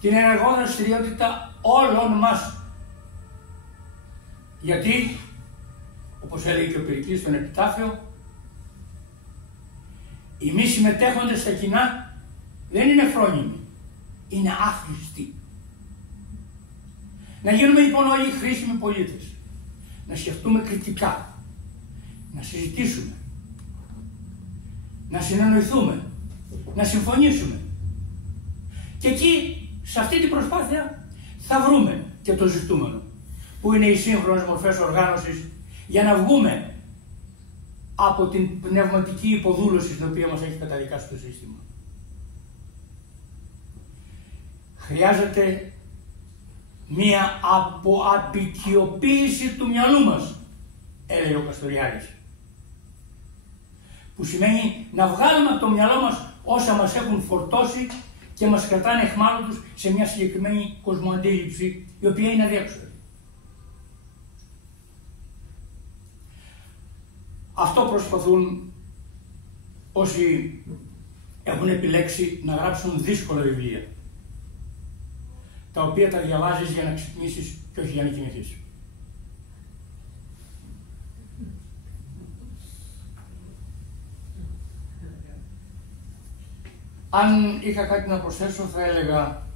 την ενεργό δραστηριότητα όλων μας. Γιατί, όπως έλεγε και ο Πυρικής στον Επιτάφιο, οι μη συμμετέχοντες στα κοινά δεν είναι φρόνιμοι, είναι άχρηστοι. Να γίνουμε λοιπόν όλοι χρήσιμοι πολίτες, να σκεφτούμε κριτικά, να συζητήσουμε, να συνεννοηθούμε, να συμφωνήσουμε. Και εκεί, σε αυτή την προσπάθεια, θα βρούμε και το ζητούμενο, που είναι οι σύγχρονες μορφές οργάνωσης, για να βγούμε από την πνευματική υποδούλωση στην οποία μας έχει καταδικάσει το σύστημα. Χρειάζεται μία αποαπικιοποίηση του μυαλού μας, έλεγε ο Καστοριάρης. Που σημαίνει να βγάλουμε από το μυαλό μας όσα μας έχουν φορτώσει και μας κρατάνε αιχμάλωτους σε μια συγκεκριμένη κοσμοαντίληψη, η οποία είναι αδιέξοδη. Αυτό προσπαθούν όσοι έχουν επιλέξει να γράψουν δύσκολα βιβλία, τα οποία τα διαβάζεις για να ξυπνήσεις και όχι για να κοιμηθείς. Αν είχα κάτι να προσθέσω θα έλεγα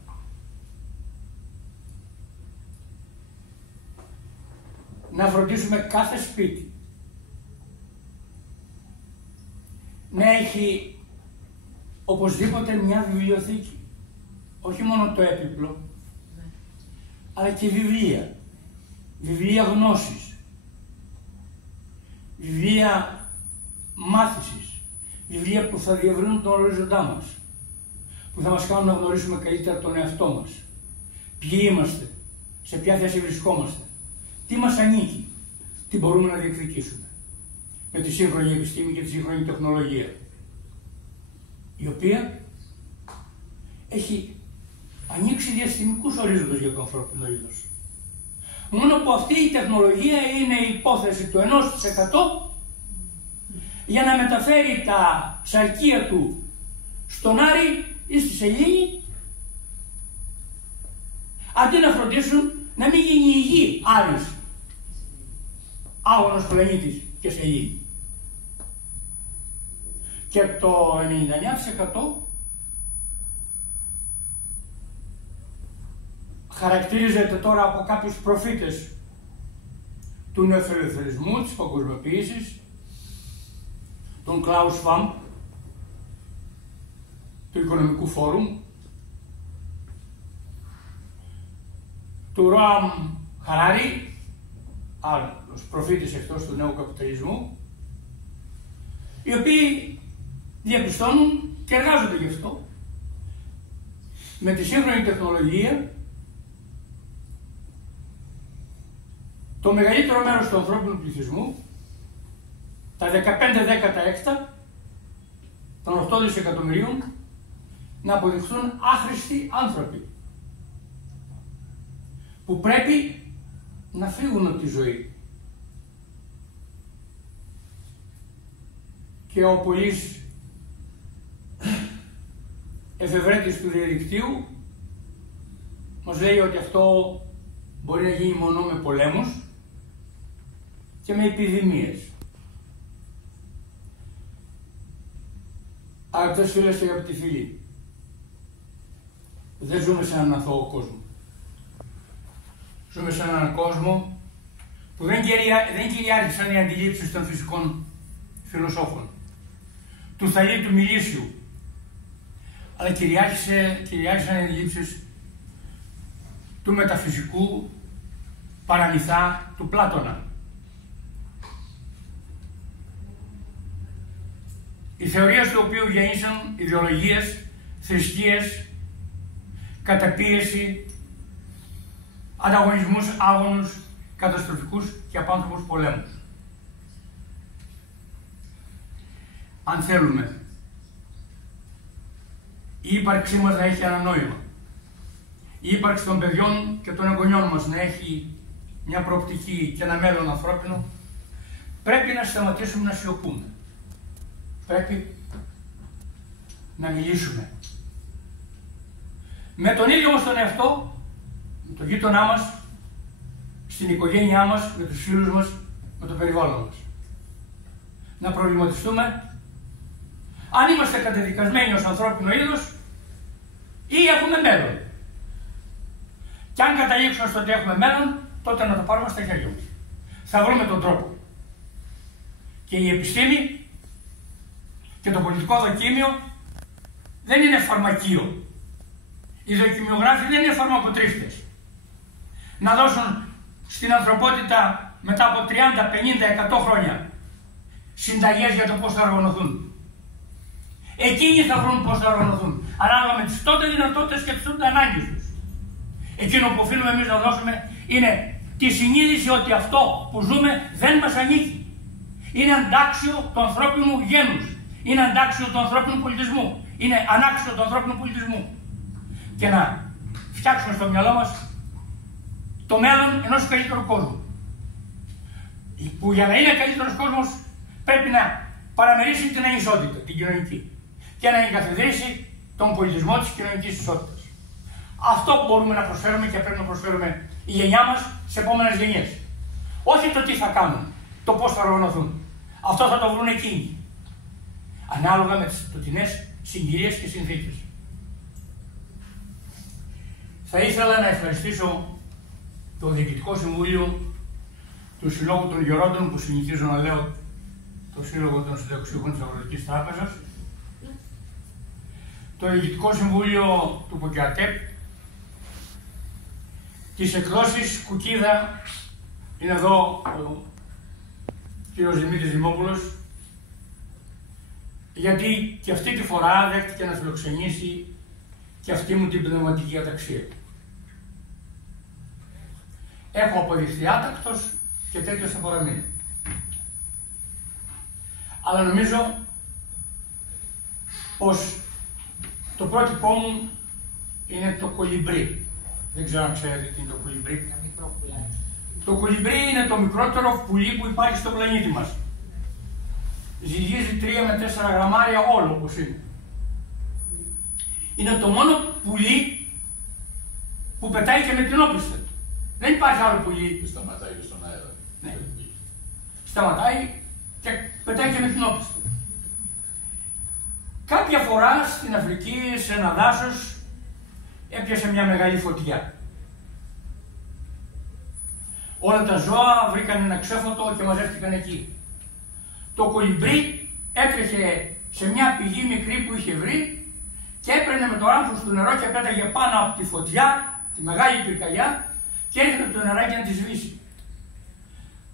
να φροντίσουμε κάθε σπίτι να έχει οπωσδήποτε μια βιβλιοθήκη. Όχι μόνο το έπιπλο, αλλά και βιβλία. Βιβλία γνώσης. Βιβλία μάθησης. Βιβλία που θα διευρύνουν τον οριζοντά μας. Που θα μας κάνουν να γνωρίσουμε καλύτερα τον εαυτό μας. Ποιοι είμαστε, σε ποια θέση βρισκόμαστε, τι μας ανήκει, τι μπορούμε να διεκδικήσουμε. Με τη σύγχρονη επιστήμη και τη σύγχρονη τεχνολογία, η οποία έχει ανοίξει διαστημικούς ορίζοντες για το ανθρώπινο είδος. Μόνο που αυτή η τεχνολογία είναι η υπόθεση του 1% για να μεταφέρει τα σαρκία του στον Άρη ή στη Σελήνη, αντί να φροντίσουν να μην γίνει η γη Άρης, άγωνος πλανήτης και Σελήνη. Και το 99% χαρακτηρίζεται τώρα από κάποιους προφήτες του νεοφιλελευθερισμού, της παγκοσμιοποίησης, τον Κλάους Σβάμπ, του Οικονομικού Φόρουμ, του Ροάμ Χαράρι, άλλος προφήτης εκτός του νέου καπιταλισμού, οι οποίοι διαπιστώνουν και εργάζονται γι' αυτό. Με τη σύγχρονη τεχνολογία, το μεγαλύτερο μέρος του ανθρώπινου πληθυσμού, τα 15/16 των 8 δισεκατομμυρίων, να αποδειχθούν άχρηστοι άνθρωποι, που πρέπει να φύγουν από τη ζωή. Και ο πολύς εφευρέτης του διαδικτύου μας λέει ότι αυτό μπορεί να γίνει μόνο με πολέμους, και με επιδημίες. Αγαπητές φίλες και αγαπητοί φίλοι, δεν ζούμε σε έναν αθώο κόσμο. Ζούμε σε έναν κόσμο που δεν κυριάρχησαν οι αντιλήψεις των φυσικών φιλοσόφων, του Θαλή του Μιλήσιου, αλλά κυριάρχησαν οι αντιλήψεις του μεταφυσικού παραμυθά του Πλάτωνα. Οι θεωρίες του οποίου γέννησαν ιδεολογίες, θρησκείες, καταπίεση, ανταγωνισμούς άγωνους, καταστροφικούς και απάνθρωπους πολέμους. Αν θέλουμε η ύπαρξή μας να έχει ένα νόημα, η ύπαρξη των παιδιών και των εγγονιών μας να έχει μια προοπτική και ένα μέλλον ανθρώπινο, πρέπει να σταματήσουμε να σιωπούμε. Πρέπει να μιλήσουμε. Με τον ίδιο μας τον εαυτό, με τον γείτονά μας, στην οικογένειά μας, με τους φίλους μας, με το περιβάλλον μας. Να προβληματιστούμε αν είμαστε καταδικασμένοι ως ανθρώπινο είδος ή έχουμε μέλλον. Και αν καταλήξουμε στο ότι έχουμε μέλλον, τότε να το πάρουμε στα χέρια μας. Θα βρούμε τον τρόπο. Και η επιστήμη και το πολιτικό δοκίμιο δεν είναι φαρμακείο. Οι δοκιμιογράφοι δεν είναι φαρμακοτρίφτες. Να δώσουν στην ανθρωπότητα μετά από 30, 50, 100 χρόνια συνταγές για το πώς θα οργανωθούν. Εκείνοι θα βρουν πώς θα οργανωθούν, ανάλογα με τις τότε δυνατότητες και τις τότε ανάγκες τους. Εκείνο που οφείλουμε εμείς να δώσουμε είναι τη συνείδηση ότι αυτό που ζούμε δεν μας ανήκει. Είναι αντάξιο του ανθρώπινου γένους. Είναι αντάξιο του ανθρώπινου πολιτισμού. Είναι ανάξιο του ανθρώπινου πολιτισμού. Και να φτιάξουμε στο μυαλό μας το μέλλον ενός καλύτερου κόσμου. Που για να είναι καλύτερος κόσμος πρέπει να παραμερίσει την ανισότητα, την κοινωνική, και να εγκαθιδρύσει τον πολιτισμό της κοινωνικής ισότητας. Αυτό μπορούμε να προσφέρουμε και πρέπει να προσφέρουμε η γενιά μας σε επόμενες γενιές. Όχι το τι θα κάνουν, το πώς θα οργανωθούν. Αυτό θα το βρουν εκείνοι. Ανάλογα με τις τοτινές συγκυρίες και συνθήκες. Θα ήθελα να ευχαριστήσω το Διοικητικό Συμβούλιο του Συλλόγου των Γερόντων, που συνηθίζω να λέω το Σύλλογο των Συνταξιούχων της Αγροτικής Τράπεζας, το Διοικητικό Συμβούλιο του ΠΟΚΙΑΤΕΠ, τις εκδόσεις Κουκίδα, είναι εδώ ο κ. Δημήτρης Δημόπουλος, γιατί και αυτή τη φορά δέχτηκε να φιλοξενήσει και αυτή μου την πνευματική αταξία. Έχω αποδειχθεί άτακτος και τέτοιος θα παραμείνει. Αλλά νομίζω πως το πρότυπό μου είναι το κολυμπρί. Δεν ξέρω αν ξέρετε τι είναι το κολυμπρί. Το κολυμπρί είναι το μικρότερο πουλί που υπάρχει στον πλανήτη μας. Ζυγίζει 3 με 4 γραμμάρια όλο όπως είναι. Είναι το μόνο πουλί που πετάει και με την όπισθεν. Δεν υπάρχει άλλο πουλί. Και σταματάει και στον αέρα. Ναι. Σταματάει και πετάει και με την όπισθεν. Κάποια φορά στην Αφρική, σε ένα δάσος, έπιασε μια μεγάλη φωτιά. Όλα τα ζώα βρήκαν ένα ξέφωτο και μαζεύτηκαν εκεί. Το κολυμπρί έτρεχε σε μια πηγή μικρή που είχε βρει και έπαιρνε με το ράμφος του νερό και πέταγε πάνω από τη φωτιά, τη μεγάλη πυρκαγιά, και έρχεται το νεράκι να τη σβήσει.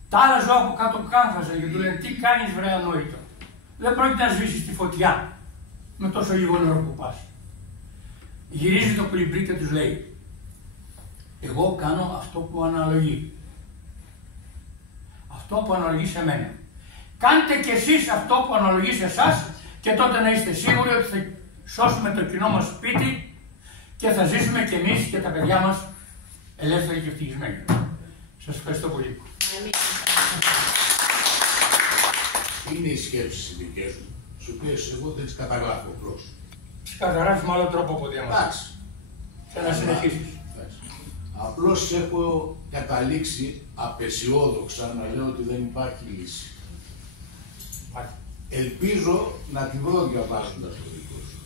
Τα άλλα ζώα από κάτω κάμφαζαν και του λένε: τι κάνεις, βρε ανόητο. Δεν πρόκειται να σβήσεις τη φωτιά με τόσο λίγο νερό που πας. Γυρίζει το κολυμπρί και τους λέει: εγώ κάνω αυτό που αναλογεί. Αυτό που αναλογεί σε μένα. Κάντε κι εσείς αυτό που αναλογεί σε εσάς και τότε να είστε σίγουροι ότι θα σώσουμε το κοινό μας σπίτι και θα ζήσουμε κι εμείς και τα παιδιά μας ελεύθεροι και ευτυχισμένοι. Σας ευχαριστώ πολύ. Είναι οι σκέψεις οι δικές μου, τις οποίες εγώ δεν τις καταγράφω απλώς. Τις καταγράφεις με άλλο τρόπο από διαμάς. Εντάξει. Και να συνεχίσεις. Απλώς έχω καταλήξει απεσιόδοξα να λέω ότι δεν υπάρχει λύση. Ελπίζω να τη βρω διαβάζοντας το δικό σου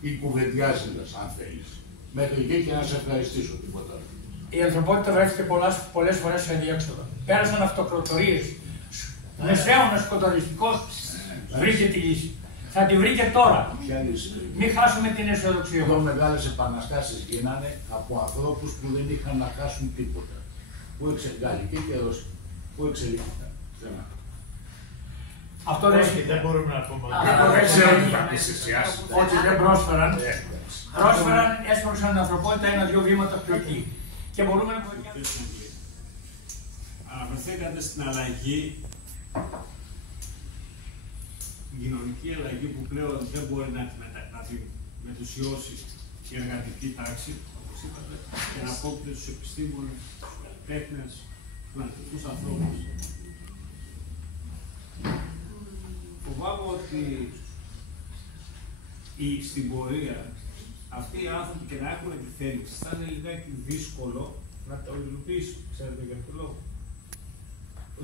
ή κουβεντιάζοντας, αν θέλεις. Μέχρι εκεί και να σε ευχαριστήσω, τίποτα άλλο. Η ανθρωπότητα βρέθηκε πολλές φορές σε αδιέξοδο. Πέρασαν αυτοκρατορίες. Μεσαίωνας σκοτωριστικός βρήκε τη λύση. Θα τη βρει και τώρα. Μην χάσουμε την αισιοδοξία. Εδώ μεγάλες επαναστάσεις γίνανε από ανθρώπους που δεν είχαν να χάσουν τίποτα. Πού εξελίχθηκε και Ρώσια. Πού εξελίχθηκαν. Αυτό δεν μπορούμε να πούμε. Δεν ξέρω τι θα πεις εσύ. Ότι δεν πρόσφεραν. Πρόσφεραν, έσπρωξαν την ανθρωπότητα ένα-δυο βήματα πιο εκεί. Και μπορούμε να βοηθήσουμε. Αναφερθήκατε στην αλλαγή, την κοινωνική αλλαγή που πλέον δεν μπορεί να τη μετουσιώσει η εργατική τάξη, όπως είπατε, και να απόκειται στους επιστήμονες, τους καλλιτέχνες, τους πνευματικούς ανθρώπους. Φοβάμαι ότι στην πορεία αυτοί οι άνθρωποι και να έχουν τη θέληση θα είναι λιγάκι δύσκολο να το υλοποιήσουν. Ξέρετε για ποιο λόγο?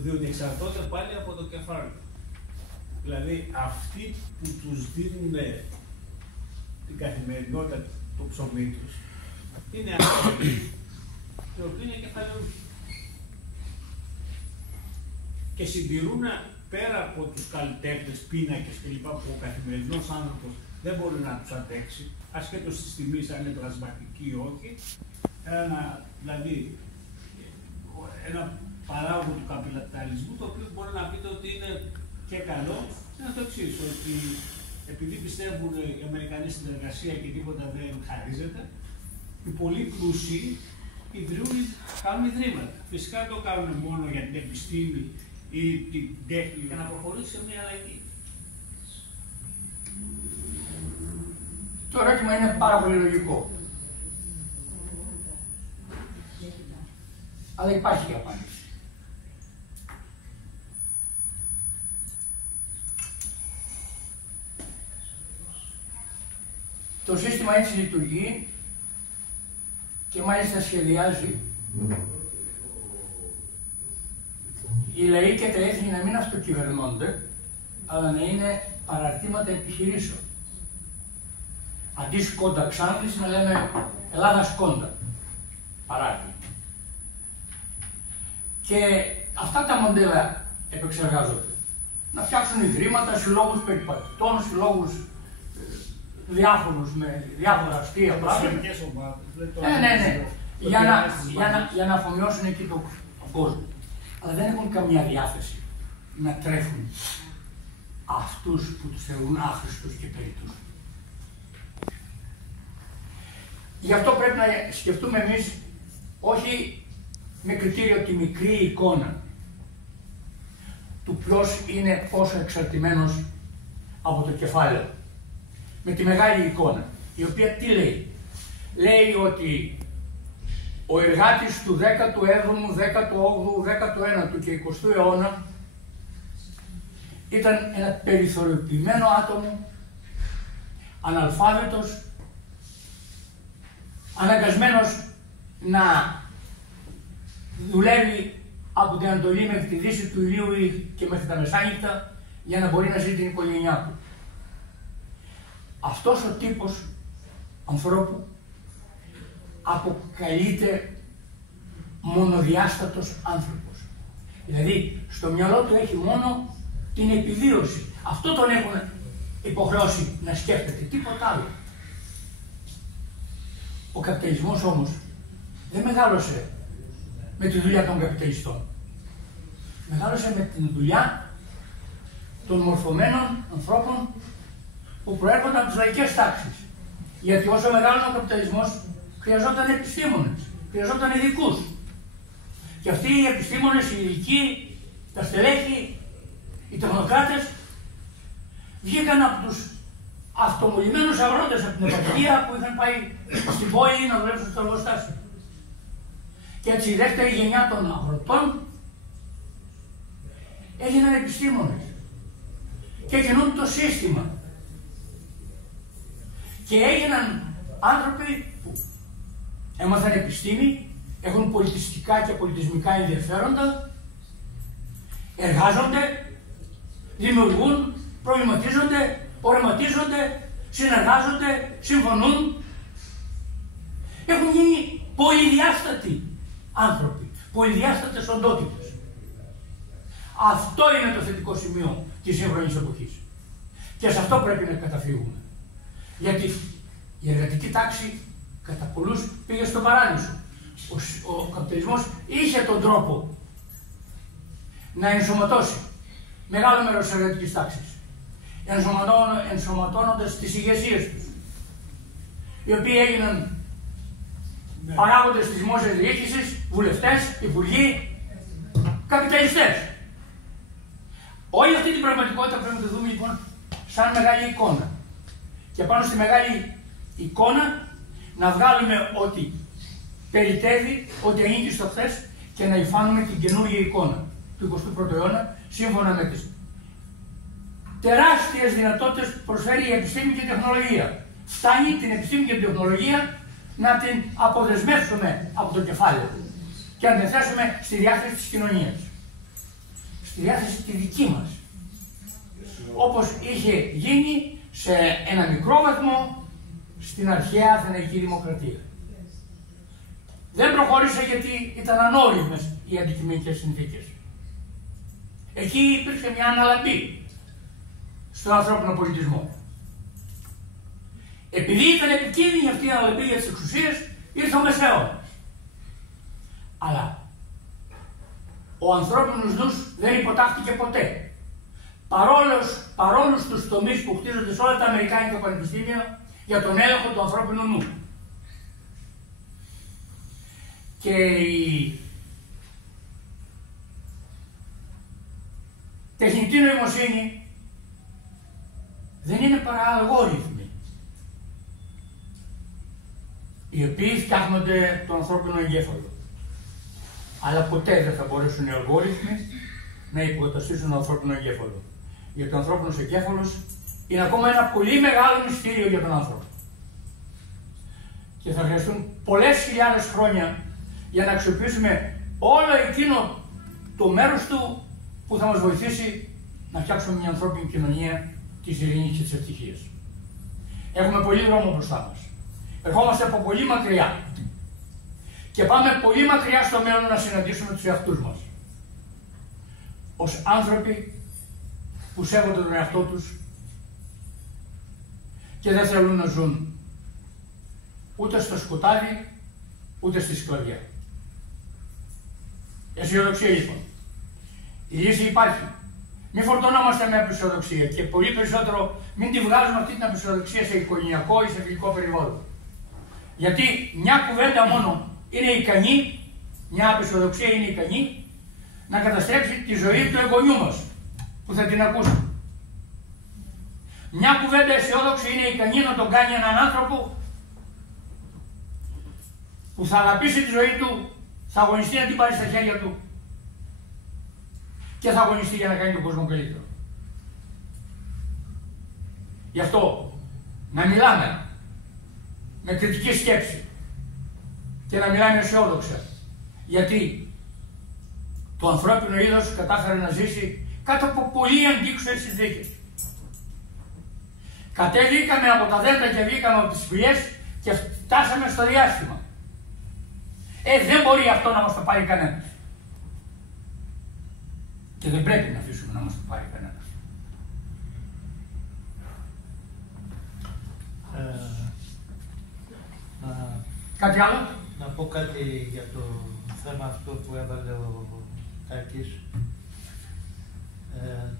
Διότι εξαρτώνται πάλι από το κεφάλι. Δηλαδή αυτοί που τους δίνουν την καθημερινότητα το ψωμί τους είναι άνθρωποι οι οποίοι είναι κεφαλαιούχοι. Και συντηρούν πέρα από τους καλλιτέχνες, πίνακες κλπ. Που ο καθημερινός άνθρωπος δεν μπορεί να τους αντέξει, ασχέτως της τιμής αν είναι πλασματική ή όχι, δηλαδή ένα παράγωγο του καπιταλισμού, το οποίο μπορεί να πείτε ότι είναι και καλό, είναι το εξής, ότι επειδή πιστεύουν οι Αμερικανοί στην εργασία και τίποτα δεν χαρίζεται, οι πολύ πλούσιοι κάνουν ιδρύματα. Φυσικά δεν το κάνουν μόνο για την επιστήμη ή την τέχνη, για να προχωρήσει σε μια αλλαγή. Το ερώτημα είναι πάρα πολύ λογικό. Αλλά υπάρχει και απάντηση. Το σύστημα έτσι λειτουργεί και μάλιστα σχεδιάζει οι λαοί και τα έθνη να μην αυτοκυβερνώνται, αλλά να είναι παραρτήματα επιχειρήσεων. Αντί Σκόντα Ξάνθης να λέμε Ελλάδα Σκόντα. Παράδειγμα. Και αυτά τα μοντέλα επεξεργάζονται. Να φτιάξουν ιδρύματα, συλλόγους περιπατητών, συλλόγους διάφορους με διάφορα αστεία πράγματα. Ναι. Για να αφομοιώσουν εκεί τον κόσμο. Αλλά δεν έχουν καμιά διάθεση να τρέφουν αυτούς που τους θεωρούν άχρηστους και περιττούς. Γι' αυτό πρέπει να σκεφτούμε εμείς όχι με κριτήριο τη μικρή εικόνα του ποιος είναι πόσο εξαρτημένος από το κεφάλαιο. Με τη μεγάλη εικόνα, η οποία τι λέει? Λέει ότι ο εργάτης του 17ου, 18ου, 19ου και 20ου αιώνα ήταν ένα περιθωριοποιημένο άτομο, αναλφάβητος, αναγκασμένος να δουλεύει από την Ανατολή μέχρι τη δύση του ηλίου και μέχρι τα μεσάνυχτα για να μπορεί να ζει την οικογένειά του. Αυτός ο τύπος ανθρώπου αποκαλείται μονοδιάστατος άνθρωπος. Δηλαδή, στο μυαλό του έχει μόνο την επιβίωση. Αυτό τον έχουν υποχρεώσει να σκέφτεται, τίποτα άλλο. Ο καπιταλισμός όμως δεν μεγάλωσε με τη δουλειά των καπιταλιστών. Μεγάλωσε με την δουλειά των μορφωμένων ανθρώπων που προέρχονταν από τις λαϊκές τάξεις. Γιατί όσο μεγάλωνε ο καπιταλισμός, χρειαζόταν επιστήμονες, χρειαζόταν ειδικούς. Και αυτοί οι επιστήμονες, οι ειδικοί, τα στελέχη, οι τεχνοκράτες, βγήκαν από τους αυτομολυμένους αγρότες από την επαρχία που είχαν πάει στην πόλη να δουλέψουν στο εργοστάσιο. Και έτσι η δεύτερη γενιά των αγροτών έγιναν επιστήμονες και κινούν το σύστημα. Και έγιναν άνθρωποι που έμαθαν επιστήμη έχουν πολιτιστικά και πολιτισμικά ενδιαφέροντα, εργάζονται, δημιουργούν, προβληματίζονται, οραματίζονται, συνεργάζονται, συμφωνούν. Έχουν γίνει πολυδιάστατοι άνθρωποι, πολυδιάστατες οντότητες. Αυτό είναι το θετικό σημείο της σύγχρονης εποχής. Και σε αυτό πρέπει να καταφύγουμε. Γιατί η εργατική τάξη κατά πολλούς πήγε στον παράδεισο. Ο καπιταλισμός είχε τον τρόπο να ενσωματώσει μεγάλο μέρος της εργατικής τάξης, ενσωματώνοντας τις ηγεσίες τους, οι οποίοι έγιναν παράγοντες της δημόσιας διοίκησης, βουλευτές, υπουργοί, καπιταλιστές. Όλη αυτή την πραγματικότητα πρέπει να τη δούμε λοιπόν σαν μεγάλη εικόνα. Και πάνω στη μεγάλη εικόνα να βγάλουμε ότι περιτεύει, ότι ανήκει στο χθες και να υφάνουμε την καινούργια εικόνα του 21ου αιώνα σύμφωνα με τις τεράστιες δυνατότητες που προσφέρει η επιστήμη και η τεχνολογία. Φτάνει την επιστήμη και την τεχνολογία να την αποδεσμεύσουμε από το κεφάλαιο και να την θέσουμε στη διάθεση της κοινωνίας. Στη διάθεση τη δική μας. Όπως είχε γίνει σε ένα μικρό βαθμό στην αρχαία Αθηναϊκή Δημοκρατία. Δεν προχώρησε γιατί ήταν ανώριμες οι αντικειμενικές συνθήκες. Εκεί υπήρχε μια αναλαμπή στον ανθρώπινο πολιτισμό. Επειδή ήταν επικίνδυνη αυτή η αναλαμπή για τις εξουσίες, ήρθε ο Μεσαίωνας. Αλλά ο ανθρώπινος νους δεν υποτάχθηκε ποτέ. Παρόλους τους τομείς που χτίζονται σε όλα τα αμερικάνικα πανεπιστήμια για τον έλεγχο του ανθρώπινου νου. Και η τεχνητή νοημοσύνη δεν είναι παρά αλγόριθμοι, οι οποίοι φτιάχνονται το ανθρώπινο εγκέφαλο. Αλλά ποτέ δεν θα μπορέσουν οι αλγόριθμοι να υποκαταστήσουν το ανθρώπινο εγκέφαλο. Γιατί ο ανθρώπινος εγκέφαλος είναι ακόμα ένα πολύ μεγάλο μυστήριο για τον άνθρωπο. Και θα χρειαστούν πολλές χιλιάδες χρόνια για να αξιοποιήσουμε όλο εκείνο το μέρος του που θα μας βοηθήσει να φτιάξουμε μια ανθρώπινη κοινωνία της ειρήνης και της ευτυχίας. Έχουμε πολύ δρόμο μπροστά μας. Ερχόμαστε από πολύ μακριά. Και πάμε πολύ μακριά στο μέλλον να συναντήσουμε τους εαυτούς μας. Ως άνθρωποι που σέβονται τον εαυτό τους και δεν θέλουν να ζουν ούτε στο σκοτάδι, ούτε στη σκλαβιά. Αισιοδοξία λοιπόν. Η λύση υπάρχει. Μην φορτωνόμαστε με απεσιοδοξία και πολύ περισσότερο μην τη βγάζουμε αυτή την απεσιοδοξία σε οικογενειακό ή σε φιλικό περιβάλλον. Γιατί μια κουβέντα μόνο είναι ικανή, μια απεσιοδοξία είναι ικανή να καταστρέψει τη ζωή του εγγονιού μας που θα την ακούσει. Μια κουβέντα αισιόδοξη είναι ικανή να τον κάνει έναν άνθρωπο που θα αγαπήσει τη ζωή του, θα αγωνιστεί να την πάρει στα χέρια του και θα αγωνιστεί για να κάνει τον κόσμο καλύτερο. Γι' αυτό να μιλάμε με κριτική σκέψη και να μιλάμε αισιόδοξα. Γιατί το ανθρώπινο είδος κατάφερε να ζήσει κάτω από πολύ αντίξωες συνθήκες. Κατέβηκαμε από τα δέντρα και βγήκαμε από τις φυλιές και φτάσαμε στο διάστημα. Δεν μπορεί αυτό να μας το πάρει κανένας. Και δεν πρέπει να αφήσουμε να μας το πάρει κανένας. Κάτι άλλο? Να πω κάτι για το θέμα αυτό που έβαλε ο Τάκης,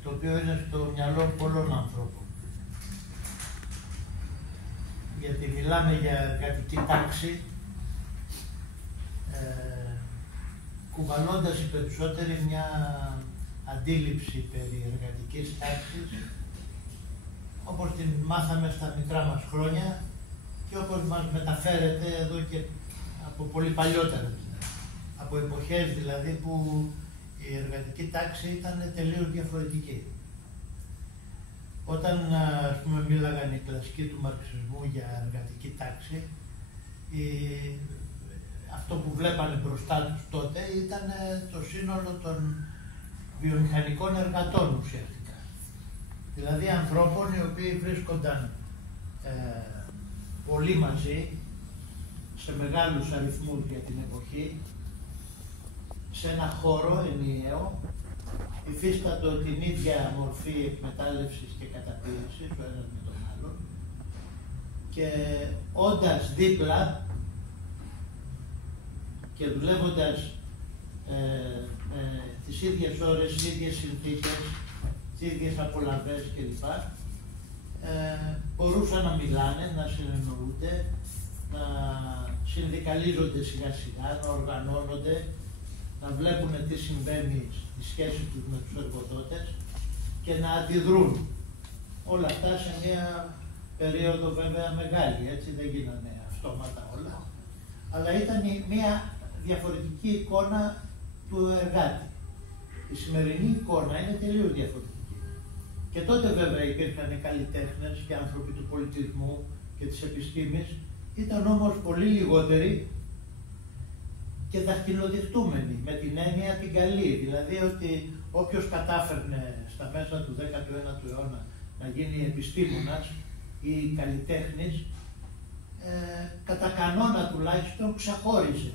το οποίο είναι στο μυαλό πολλών ανθρώπων. Γιατί μιλάμε για εργατική τάξη, κουβαλώντας οι περισσότεροι μια αντίληψη περί εργατικής τάξης, όπως την μάθαμε στα μικρά μας χρόνια και όπως μας μεταφέρεται εδώ και από πολύ παλιότερα. Από εποχές δηλαδή που η εργατική τάξη ήταν τελείως διαφορετική. Όταν ας πούμε μίλαγαν οι κλασικοί του μαρξισμού για εργατική τάξη, αυτό που βλέπανε μπροστά τους τότε ήταν το σύνολο των βιομηχανικών εργατών ουσιαστικά. Δηλαδή ανθρώπων οι οποίοι βρίσκονταν πολύ μαζί, σε μεγάλους αριθμούς για την εποχή, σε ένα χώρο ενιαίο, υφίστατο την ίδια μορφή εκμετάλλευσης και καταπίεσης ο ένας με τον άλλον, και όντας δίπλα και δουλεύοντας τις ίδιες ώρες, τις ίδιες συνθήκες, τις ίδιες απολαβές κλπ. Μπορούσαν να μιλάνε, να συνεννοούνται, να συνδικαλίζονται σιγά σιγά, να οργανώνονται, να βλέπουν τι συμβαίνει στη σχέση τους με τους εργοδότες και να αντιδρούν. Όλα αυτά σε μια περίοδο βέβαια μεγάλη, έτσι δεν γίνανε αυτόματα όλα, αλλά ήταν μια διαφορετική εικόνα του εργάτη. Η σημερινή εικόνα είναι τελείως διαφορετική. Και τότε βέβαια υπήρχαν καλλιτέχνες και άνθρωποι του πολιτισμού και της επιστήμης, ήταν όμως πολύ λιγότεροι και δαχτυλοδειχτούμενοι, με την έννοια την καλή. Δηλαδή ότι όποιος κατάφερνε στα μέσα του 19ου αιώνα να γίνει επιστήμονας ή καλλιτέχνης, κατά κανόνα τουλάχιστον ξεχώριζε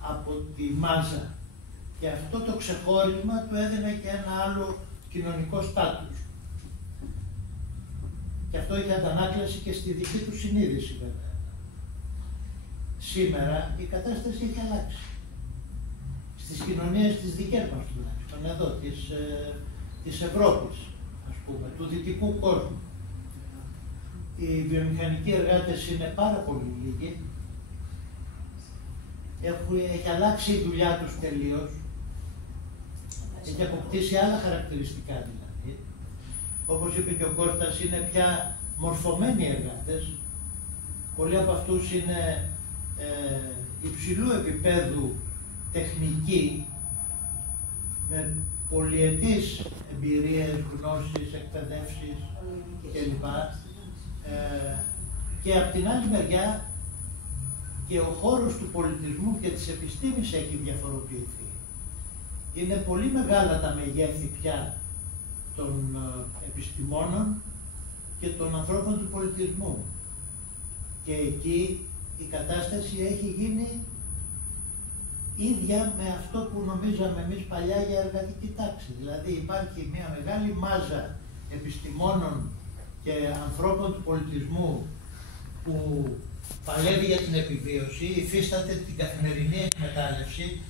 από τη μάζα. Και αυτό το ξεχώρισμα του έδινε και ένα άλλο κοινωνικό στάτους. Και αυτό είχε αντανάκλαση και στη δική του συνείδηση βέβαια. Σήμερα η κατάσταση έχει αλλάξει. Στις κοινωνίες της δικές μας τουλάχιστον, εδώ, της Ευρώπης, ας πούμε, του δυτικού κόσμου. Οι βιομηχανικοί εργάτες είναι πάρα πολύ λίγοι. Έχει αλλάξει η δουλειά τους τελείως. Έχει αποκτήσει άλλα χαρακτηριστικά δηλαδή. Όπως είπε και ο Κώστας, είναι πια μορφωμένοι εργάτες. Πολλοί από αυτούς είναι υψηλού επίπεδου τεχνικοί, με πολυετής εμπειρίες, γνώσεις, εκπαιδεύσεις κλπ. Και από την άλλη μεριά και ο χώρος του πολιτισμού και της επιστήμης έχει διαφοροποιηθεί. Είναι πολύ μεγάλα τα μεγέθη πια των επιστημόνων και των ανθρώπων του πολιτισμού. Και εκεί η κατάσταση έχει γίνει ίδια με αυτό που νομίζαμε εμείς παλιά για εργατική τάξη. Δηλαδή υπάρχει μια μεγάλη μάζα επιστημόνων και ανθρώπων του πολιτισμού που παλεύει για την επιβίωση, υφίσταται την καθημερινή εκμετάλλευση,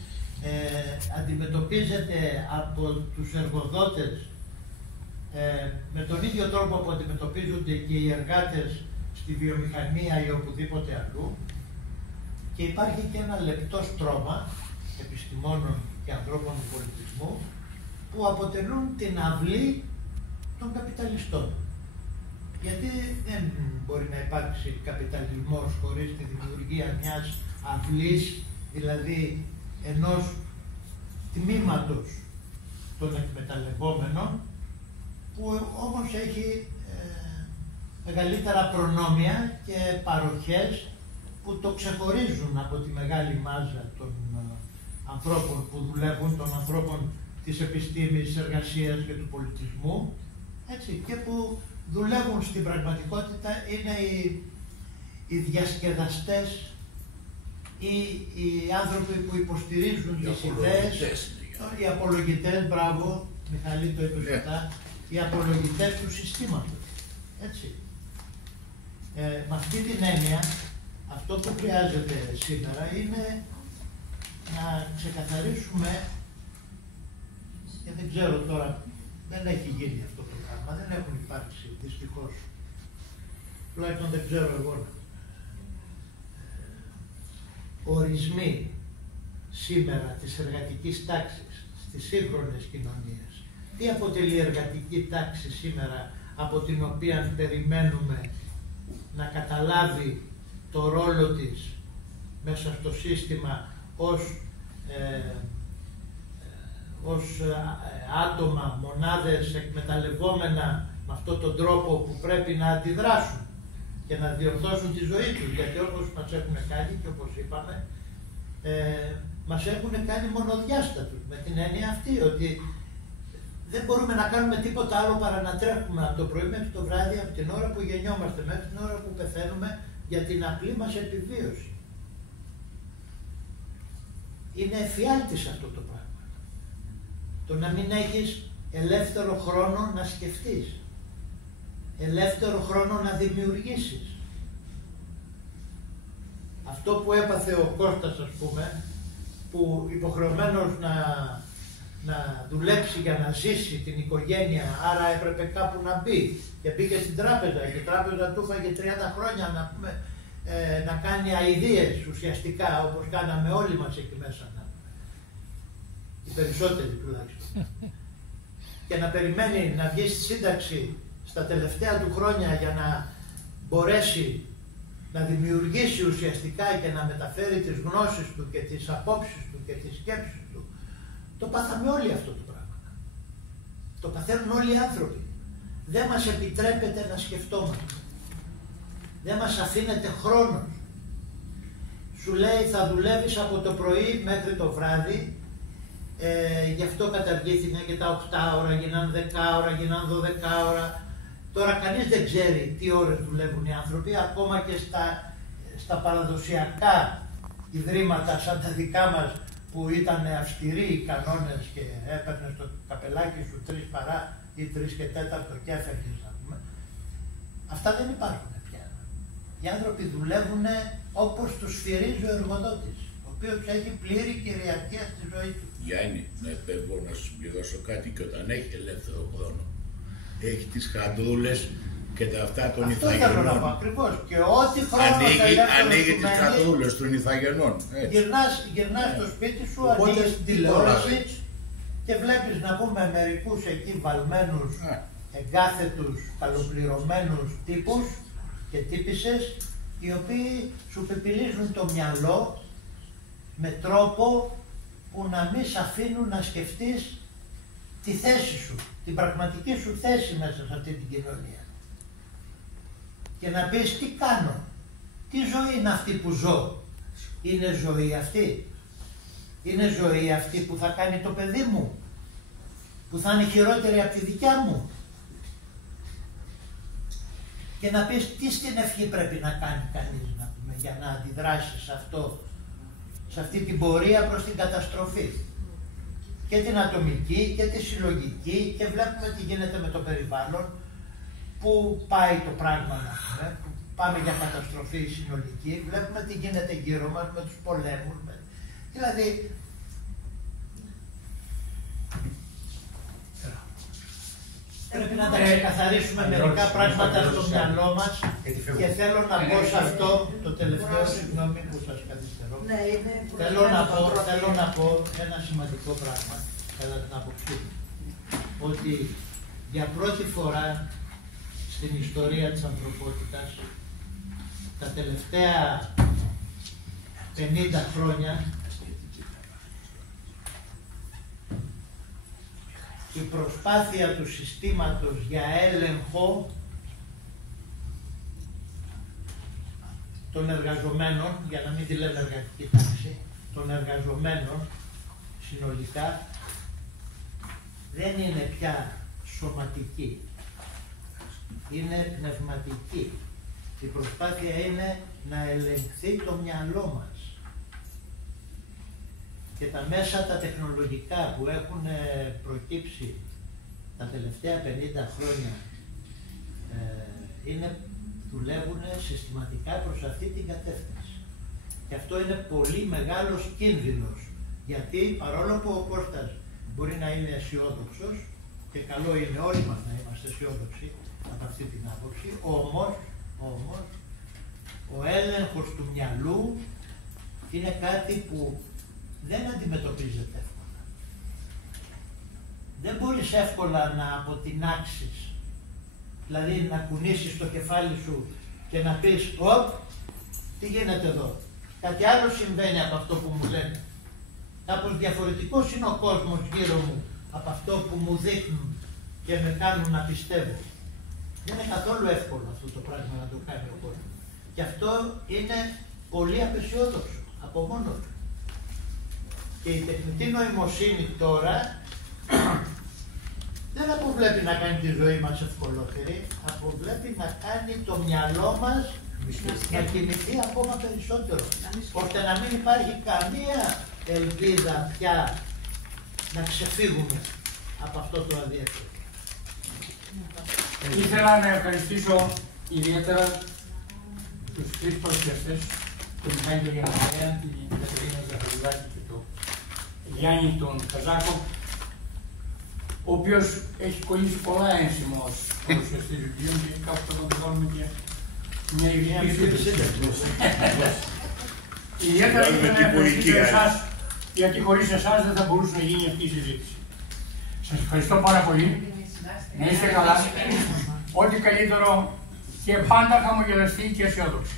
αντιμετωπίζεται από τους εργοδότες με τον ίδιο τρόπο που αντιμετωπίζονται και οι εργάτες στη βιομηχανία ή οπουδήποτε αλλού, και υπάρχει και ένα λεπτό στρώμα επιστημόνων και ανθρώπων του πολιτισμού που αποτελούν την αυλή των καπιταλιστών. Γιατί δεν μπορεί να υπάρξει καπιταλισμός χωρίς τη δημιουργία μιας αυλής, δηλαδή ενός τμήματος των εκμεταλλευόμενων, που όμως έχει μεγαλύτερα προνόμια και παροχές που το ξεχωρίζουν από τη μεγάλη μάζα των ανθρώπων που δουλεύουν, των ανθρώπων της επιστήμης, της εργασίας και του πολιτισμού, έτσι, και που δουλεύουν στην πραγματικότητα, είναι οι διασκεδαστές ή οι άνθρωποι που υποστηρίζουν τις ιδέες, οι απολογητές, μπράβο, Μιχαλή το είπε σωστά, οι απολογητές του συστήματος. Έτσι. Με αυτή την έννοια, αυτό που χρειάζεται σήμερα είναι να ξεκαθαρίσουμε, και δεν ξέρω τώρα, δεν έχει γίνει αυτό το πράγμα, δεν έχουν υπάρξει δυστυχώς, τουλάχιστον δεν ξέρω εγώ, ορισμοί σήμερα της εργατικής τάξης στις σύγχρονες κοινωνίες. Τι αποτελεί εργατική τάξη σήμερα, από την οποία περιμένουμε να καταλάβει το ρόλο της μέσα στο σύστημα ως άτομα, μονάδες εκμεταλλευόμενα με αυτόν τον τρόπο που πρέπει να αντιδράσουν και να διορθώσουν τη ζωή τους, γιατί όπως μας έχουν κάνει και όπως είπαμε, μας έχουν κάνει μονοδιάστατους, με την έννοια αυτή ότι δεν μπορούμε να κάνουμε τίποτα άλλο παρά να τρέχουμε από το πρωί μέχρι το βράδυ, από την ώρα που γεννιόμαστε μέχρι την ώρα που πεθαίνουμε, για την απλή μας επιβίωση. Είναι εφιάλτης αυτό το πράγμα. Το να μην έχεις ελεύθερο χρόνο να σκεφτείς, ελεύθερο χρόνο να δημιουργήσεις. Αυτό που έπαθε ο Κώστας, ας πούμε, που υποχρεωμένος να δουλέψει για να ζήσει την οικογένεια, άρα έπρεπε κάπου να μπει και μπήκε στην τράπεζα και η τράπεζα του έφαγε 30 χρόνια να πούμε, να κάνει αηδίες ουσιαστικά, όπως κάναμε όλοι μας εκεί μέσα, οι περισσότεροι τουλάχιστον, και να περιμένει να βγει στη σύνταξη στα τελευταία του χρόνια για να μπορέσει να δημιουργήσει ουσιαστικά και να μεταφέρει τις γνώσεις του και τις απόψεις του και τις σκέψεις του. Το πάθαμε όλοι αυτό το πράγμα. Το παθαίνουν όλοι οι άνθρωποι. Δεν μας επιτρέπεται να σκεφτόμαστε. Δεν μας αφήνεται χρόνος. Σου λέει θα δουλεύεις από το πρωί μέχρι το βράδυ, γι' αυτό καταργήθηκαν και τα 8 ώρα, γίναν 10 ώρα, γίναν 12 ώρα. Τώρα κανείς δεν ξέρει τι ώρες δουλεύουν οι άνθρωποι, ακόμα και στα παραδοσιακά ιδρύματα σαν τα δικά μας, που ήταν αυστηροί οι κανόνες και έπαιρνες το καπελάκι σου 3 παρά ή 3 και 4 και έφευγες, να πούμε. Αυτά δεν υπάρχουν πια. Οι άνθρωποι δουλεύουν όπως τους σφυρίζει ο εργοδότης, ο οποίος έχει πλήρη κυριαρχία στη ζωή του. Γιάννη, να επέμβω να σου συμπληρώσω κάτι, και όταν έχει ελεύθερο χρόνο, έχει τις χαντρούλες και τα αυτά των Ιθαγενών. Αυτό θέλω να πω ακριβώς. Και ό,τι χρόνο ανοίγει τις χαντρούλες των Ιθαγενών. Γυρνάς στο σπίτι σου, ανοίγεις την τηλεόραση και βλέπεις, να πούμε, μερικούς εκεί βαλμένους, εγκάθετους, καλοπληρωμένους τύπους και τύπισσες, οι οποίοι σου πεπιλίζουν το μυαλό με τρόπο που να μην σ' αφήνουν να σκεφτείς τη θέση σου, την πραγματική σου θέση μέσα σε αυτή την κοινωνία. Και να πεις τι κάνω, τι ζωή είναι αυτή που ζω, είναι ζωή αυτή, είναι ζωή αυτή που θα κάνει το παιδί μου, που θα είναι χειρότερη από τη δικιά μου. Και να πεις τι στην ευχή πρέπει να κάνει κανείς, να πούμε, για να αντιδράσει σε αυτό, σε αυτή την πορεία προς την καταστροφή. Και την ατομική και τη συλλογική, και βλέπουμε τι γίνεται με το περιβάλλον, που πάει το πράγμα, να πούμε, που πάμε για καταστροφή συνολική, βλέπουμε τι γίνεται γύρω μας με τους πολέμους, δηλαδή πρέπει να τα ξεκαθαρίσουμε μερικά πράγματα στο μυαλό μας, και θέλω να πω σε αυτό το τελευταίο, συγγνώμη που σας καθυστερώ, θέλω να πω ένα σημαντικό πράγμα, κατά την άποψή μου, ότι για πρώτη φορά στην ιστορία της ανθρωπότητας, τα τελευταία 50 χρόνια, η προσπάθεια του συστήματος για έλεγχο των εργαζομένων, για να μην τη λέμε εργατική τάξη, των εργαζομένων συνολικά, δεν είναι πια σωματική, είναι πνευματική. Η προσπάθεια είναι να ελεγχθεί το μυαλό μας. Και τα μέσα τα τεχνολογικά που έχουν προκύψει τα τελευταία 50 χρόνια δουλεύουν συστηματικά προς αυτή την κατεύθυνση. Και αυτό είναι πολύ μεγάλος κίνδυνος, γιατί παρόλο που ο Κώστας μπορεί να είναι αισιόδοξος, και καλό είναι όλοι μας να είμαστε αισιόδοξοι από αυτή την άποψη, όμως ο έλεγχος του μυαλού είναι κάτι που δεν αντιμετωπίζεται εύκολα. Δεν μπορείς εύκολα να αποτινάξεις, δηλαδή να κουνήσεις το κεφάλι σου και να πεις «Οπ, τι γίνεται εδώ, κάτι άλλο συμβαίνει από αυτό που μου λένε». Κάπως διαφορετικός είναι ο κόσμος γύρω μου από αυτό που μου δείχνουν και με κάνουν να πιστεύω. Δεν είναι καθόλου εύκολο αυτό το πράγμα να το κάνει ο κόσμος. Και αυτό είναι πολύ απεσιόδοξο από μόνο του. Και η τεχνητή νοημοσύνη τώρα δεν αποβλέπει να κάνει τη ζωή μας ευκολότερη, αποβλέπει να κάνει το μυαλό μας να κινηθεί ακόμα περισσότερο, ώστε να μην υπάρχει καμία ελπίδα πια να ξεφύγουμε από αυτό το αδιέξοδο. Ήθελα να ευχαριστήσω ιδιαίτερα τους τρεις παρουσιαστές, τον Μιχάλη τον Γερμανέα, την Κατερίνα Ζαχαρουδάκη και τον Γιάννη τον Καζάκο, ο οποίος έχει κολλήσει πολλά ένσημα ως παρουσιαστής βιβλίων και κάπου θα τον κάνουμε και μια ιδιαίτερη σύνταξη. Ιδιαίτερα ήθελα να ευχαριστήσω εσάς, γιατί χωρίς εσάς δεν θα μπορούσε να γίνει αυτή η συζήτηση. Σας ευχαριστώ πάρα πολύ. Να είστε καλά. Ό,τι καλύτερο και πάντα χαμογελαστοί και αισιόδοξοι.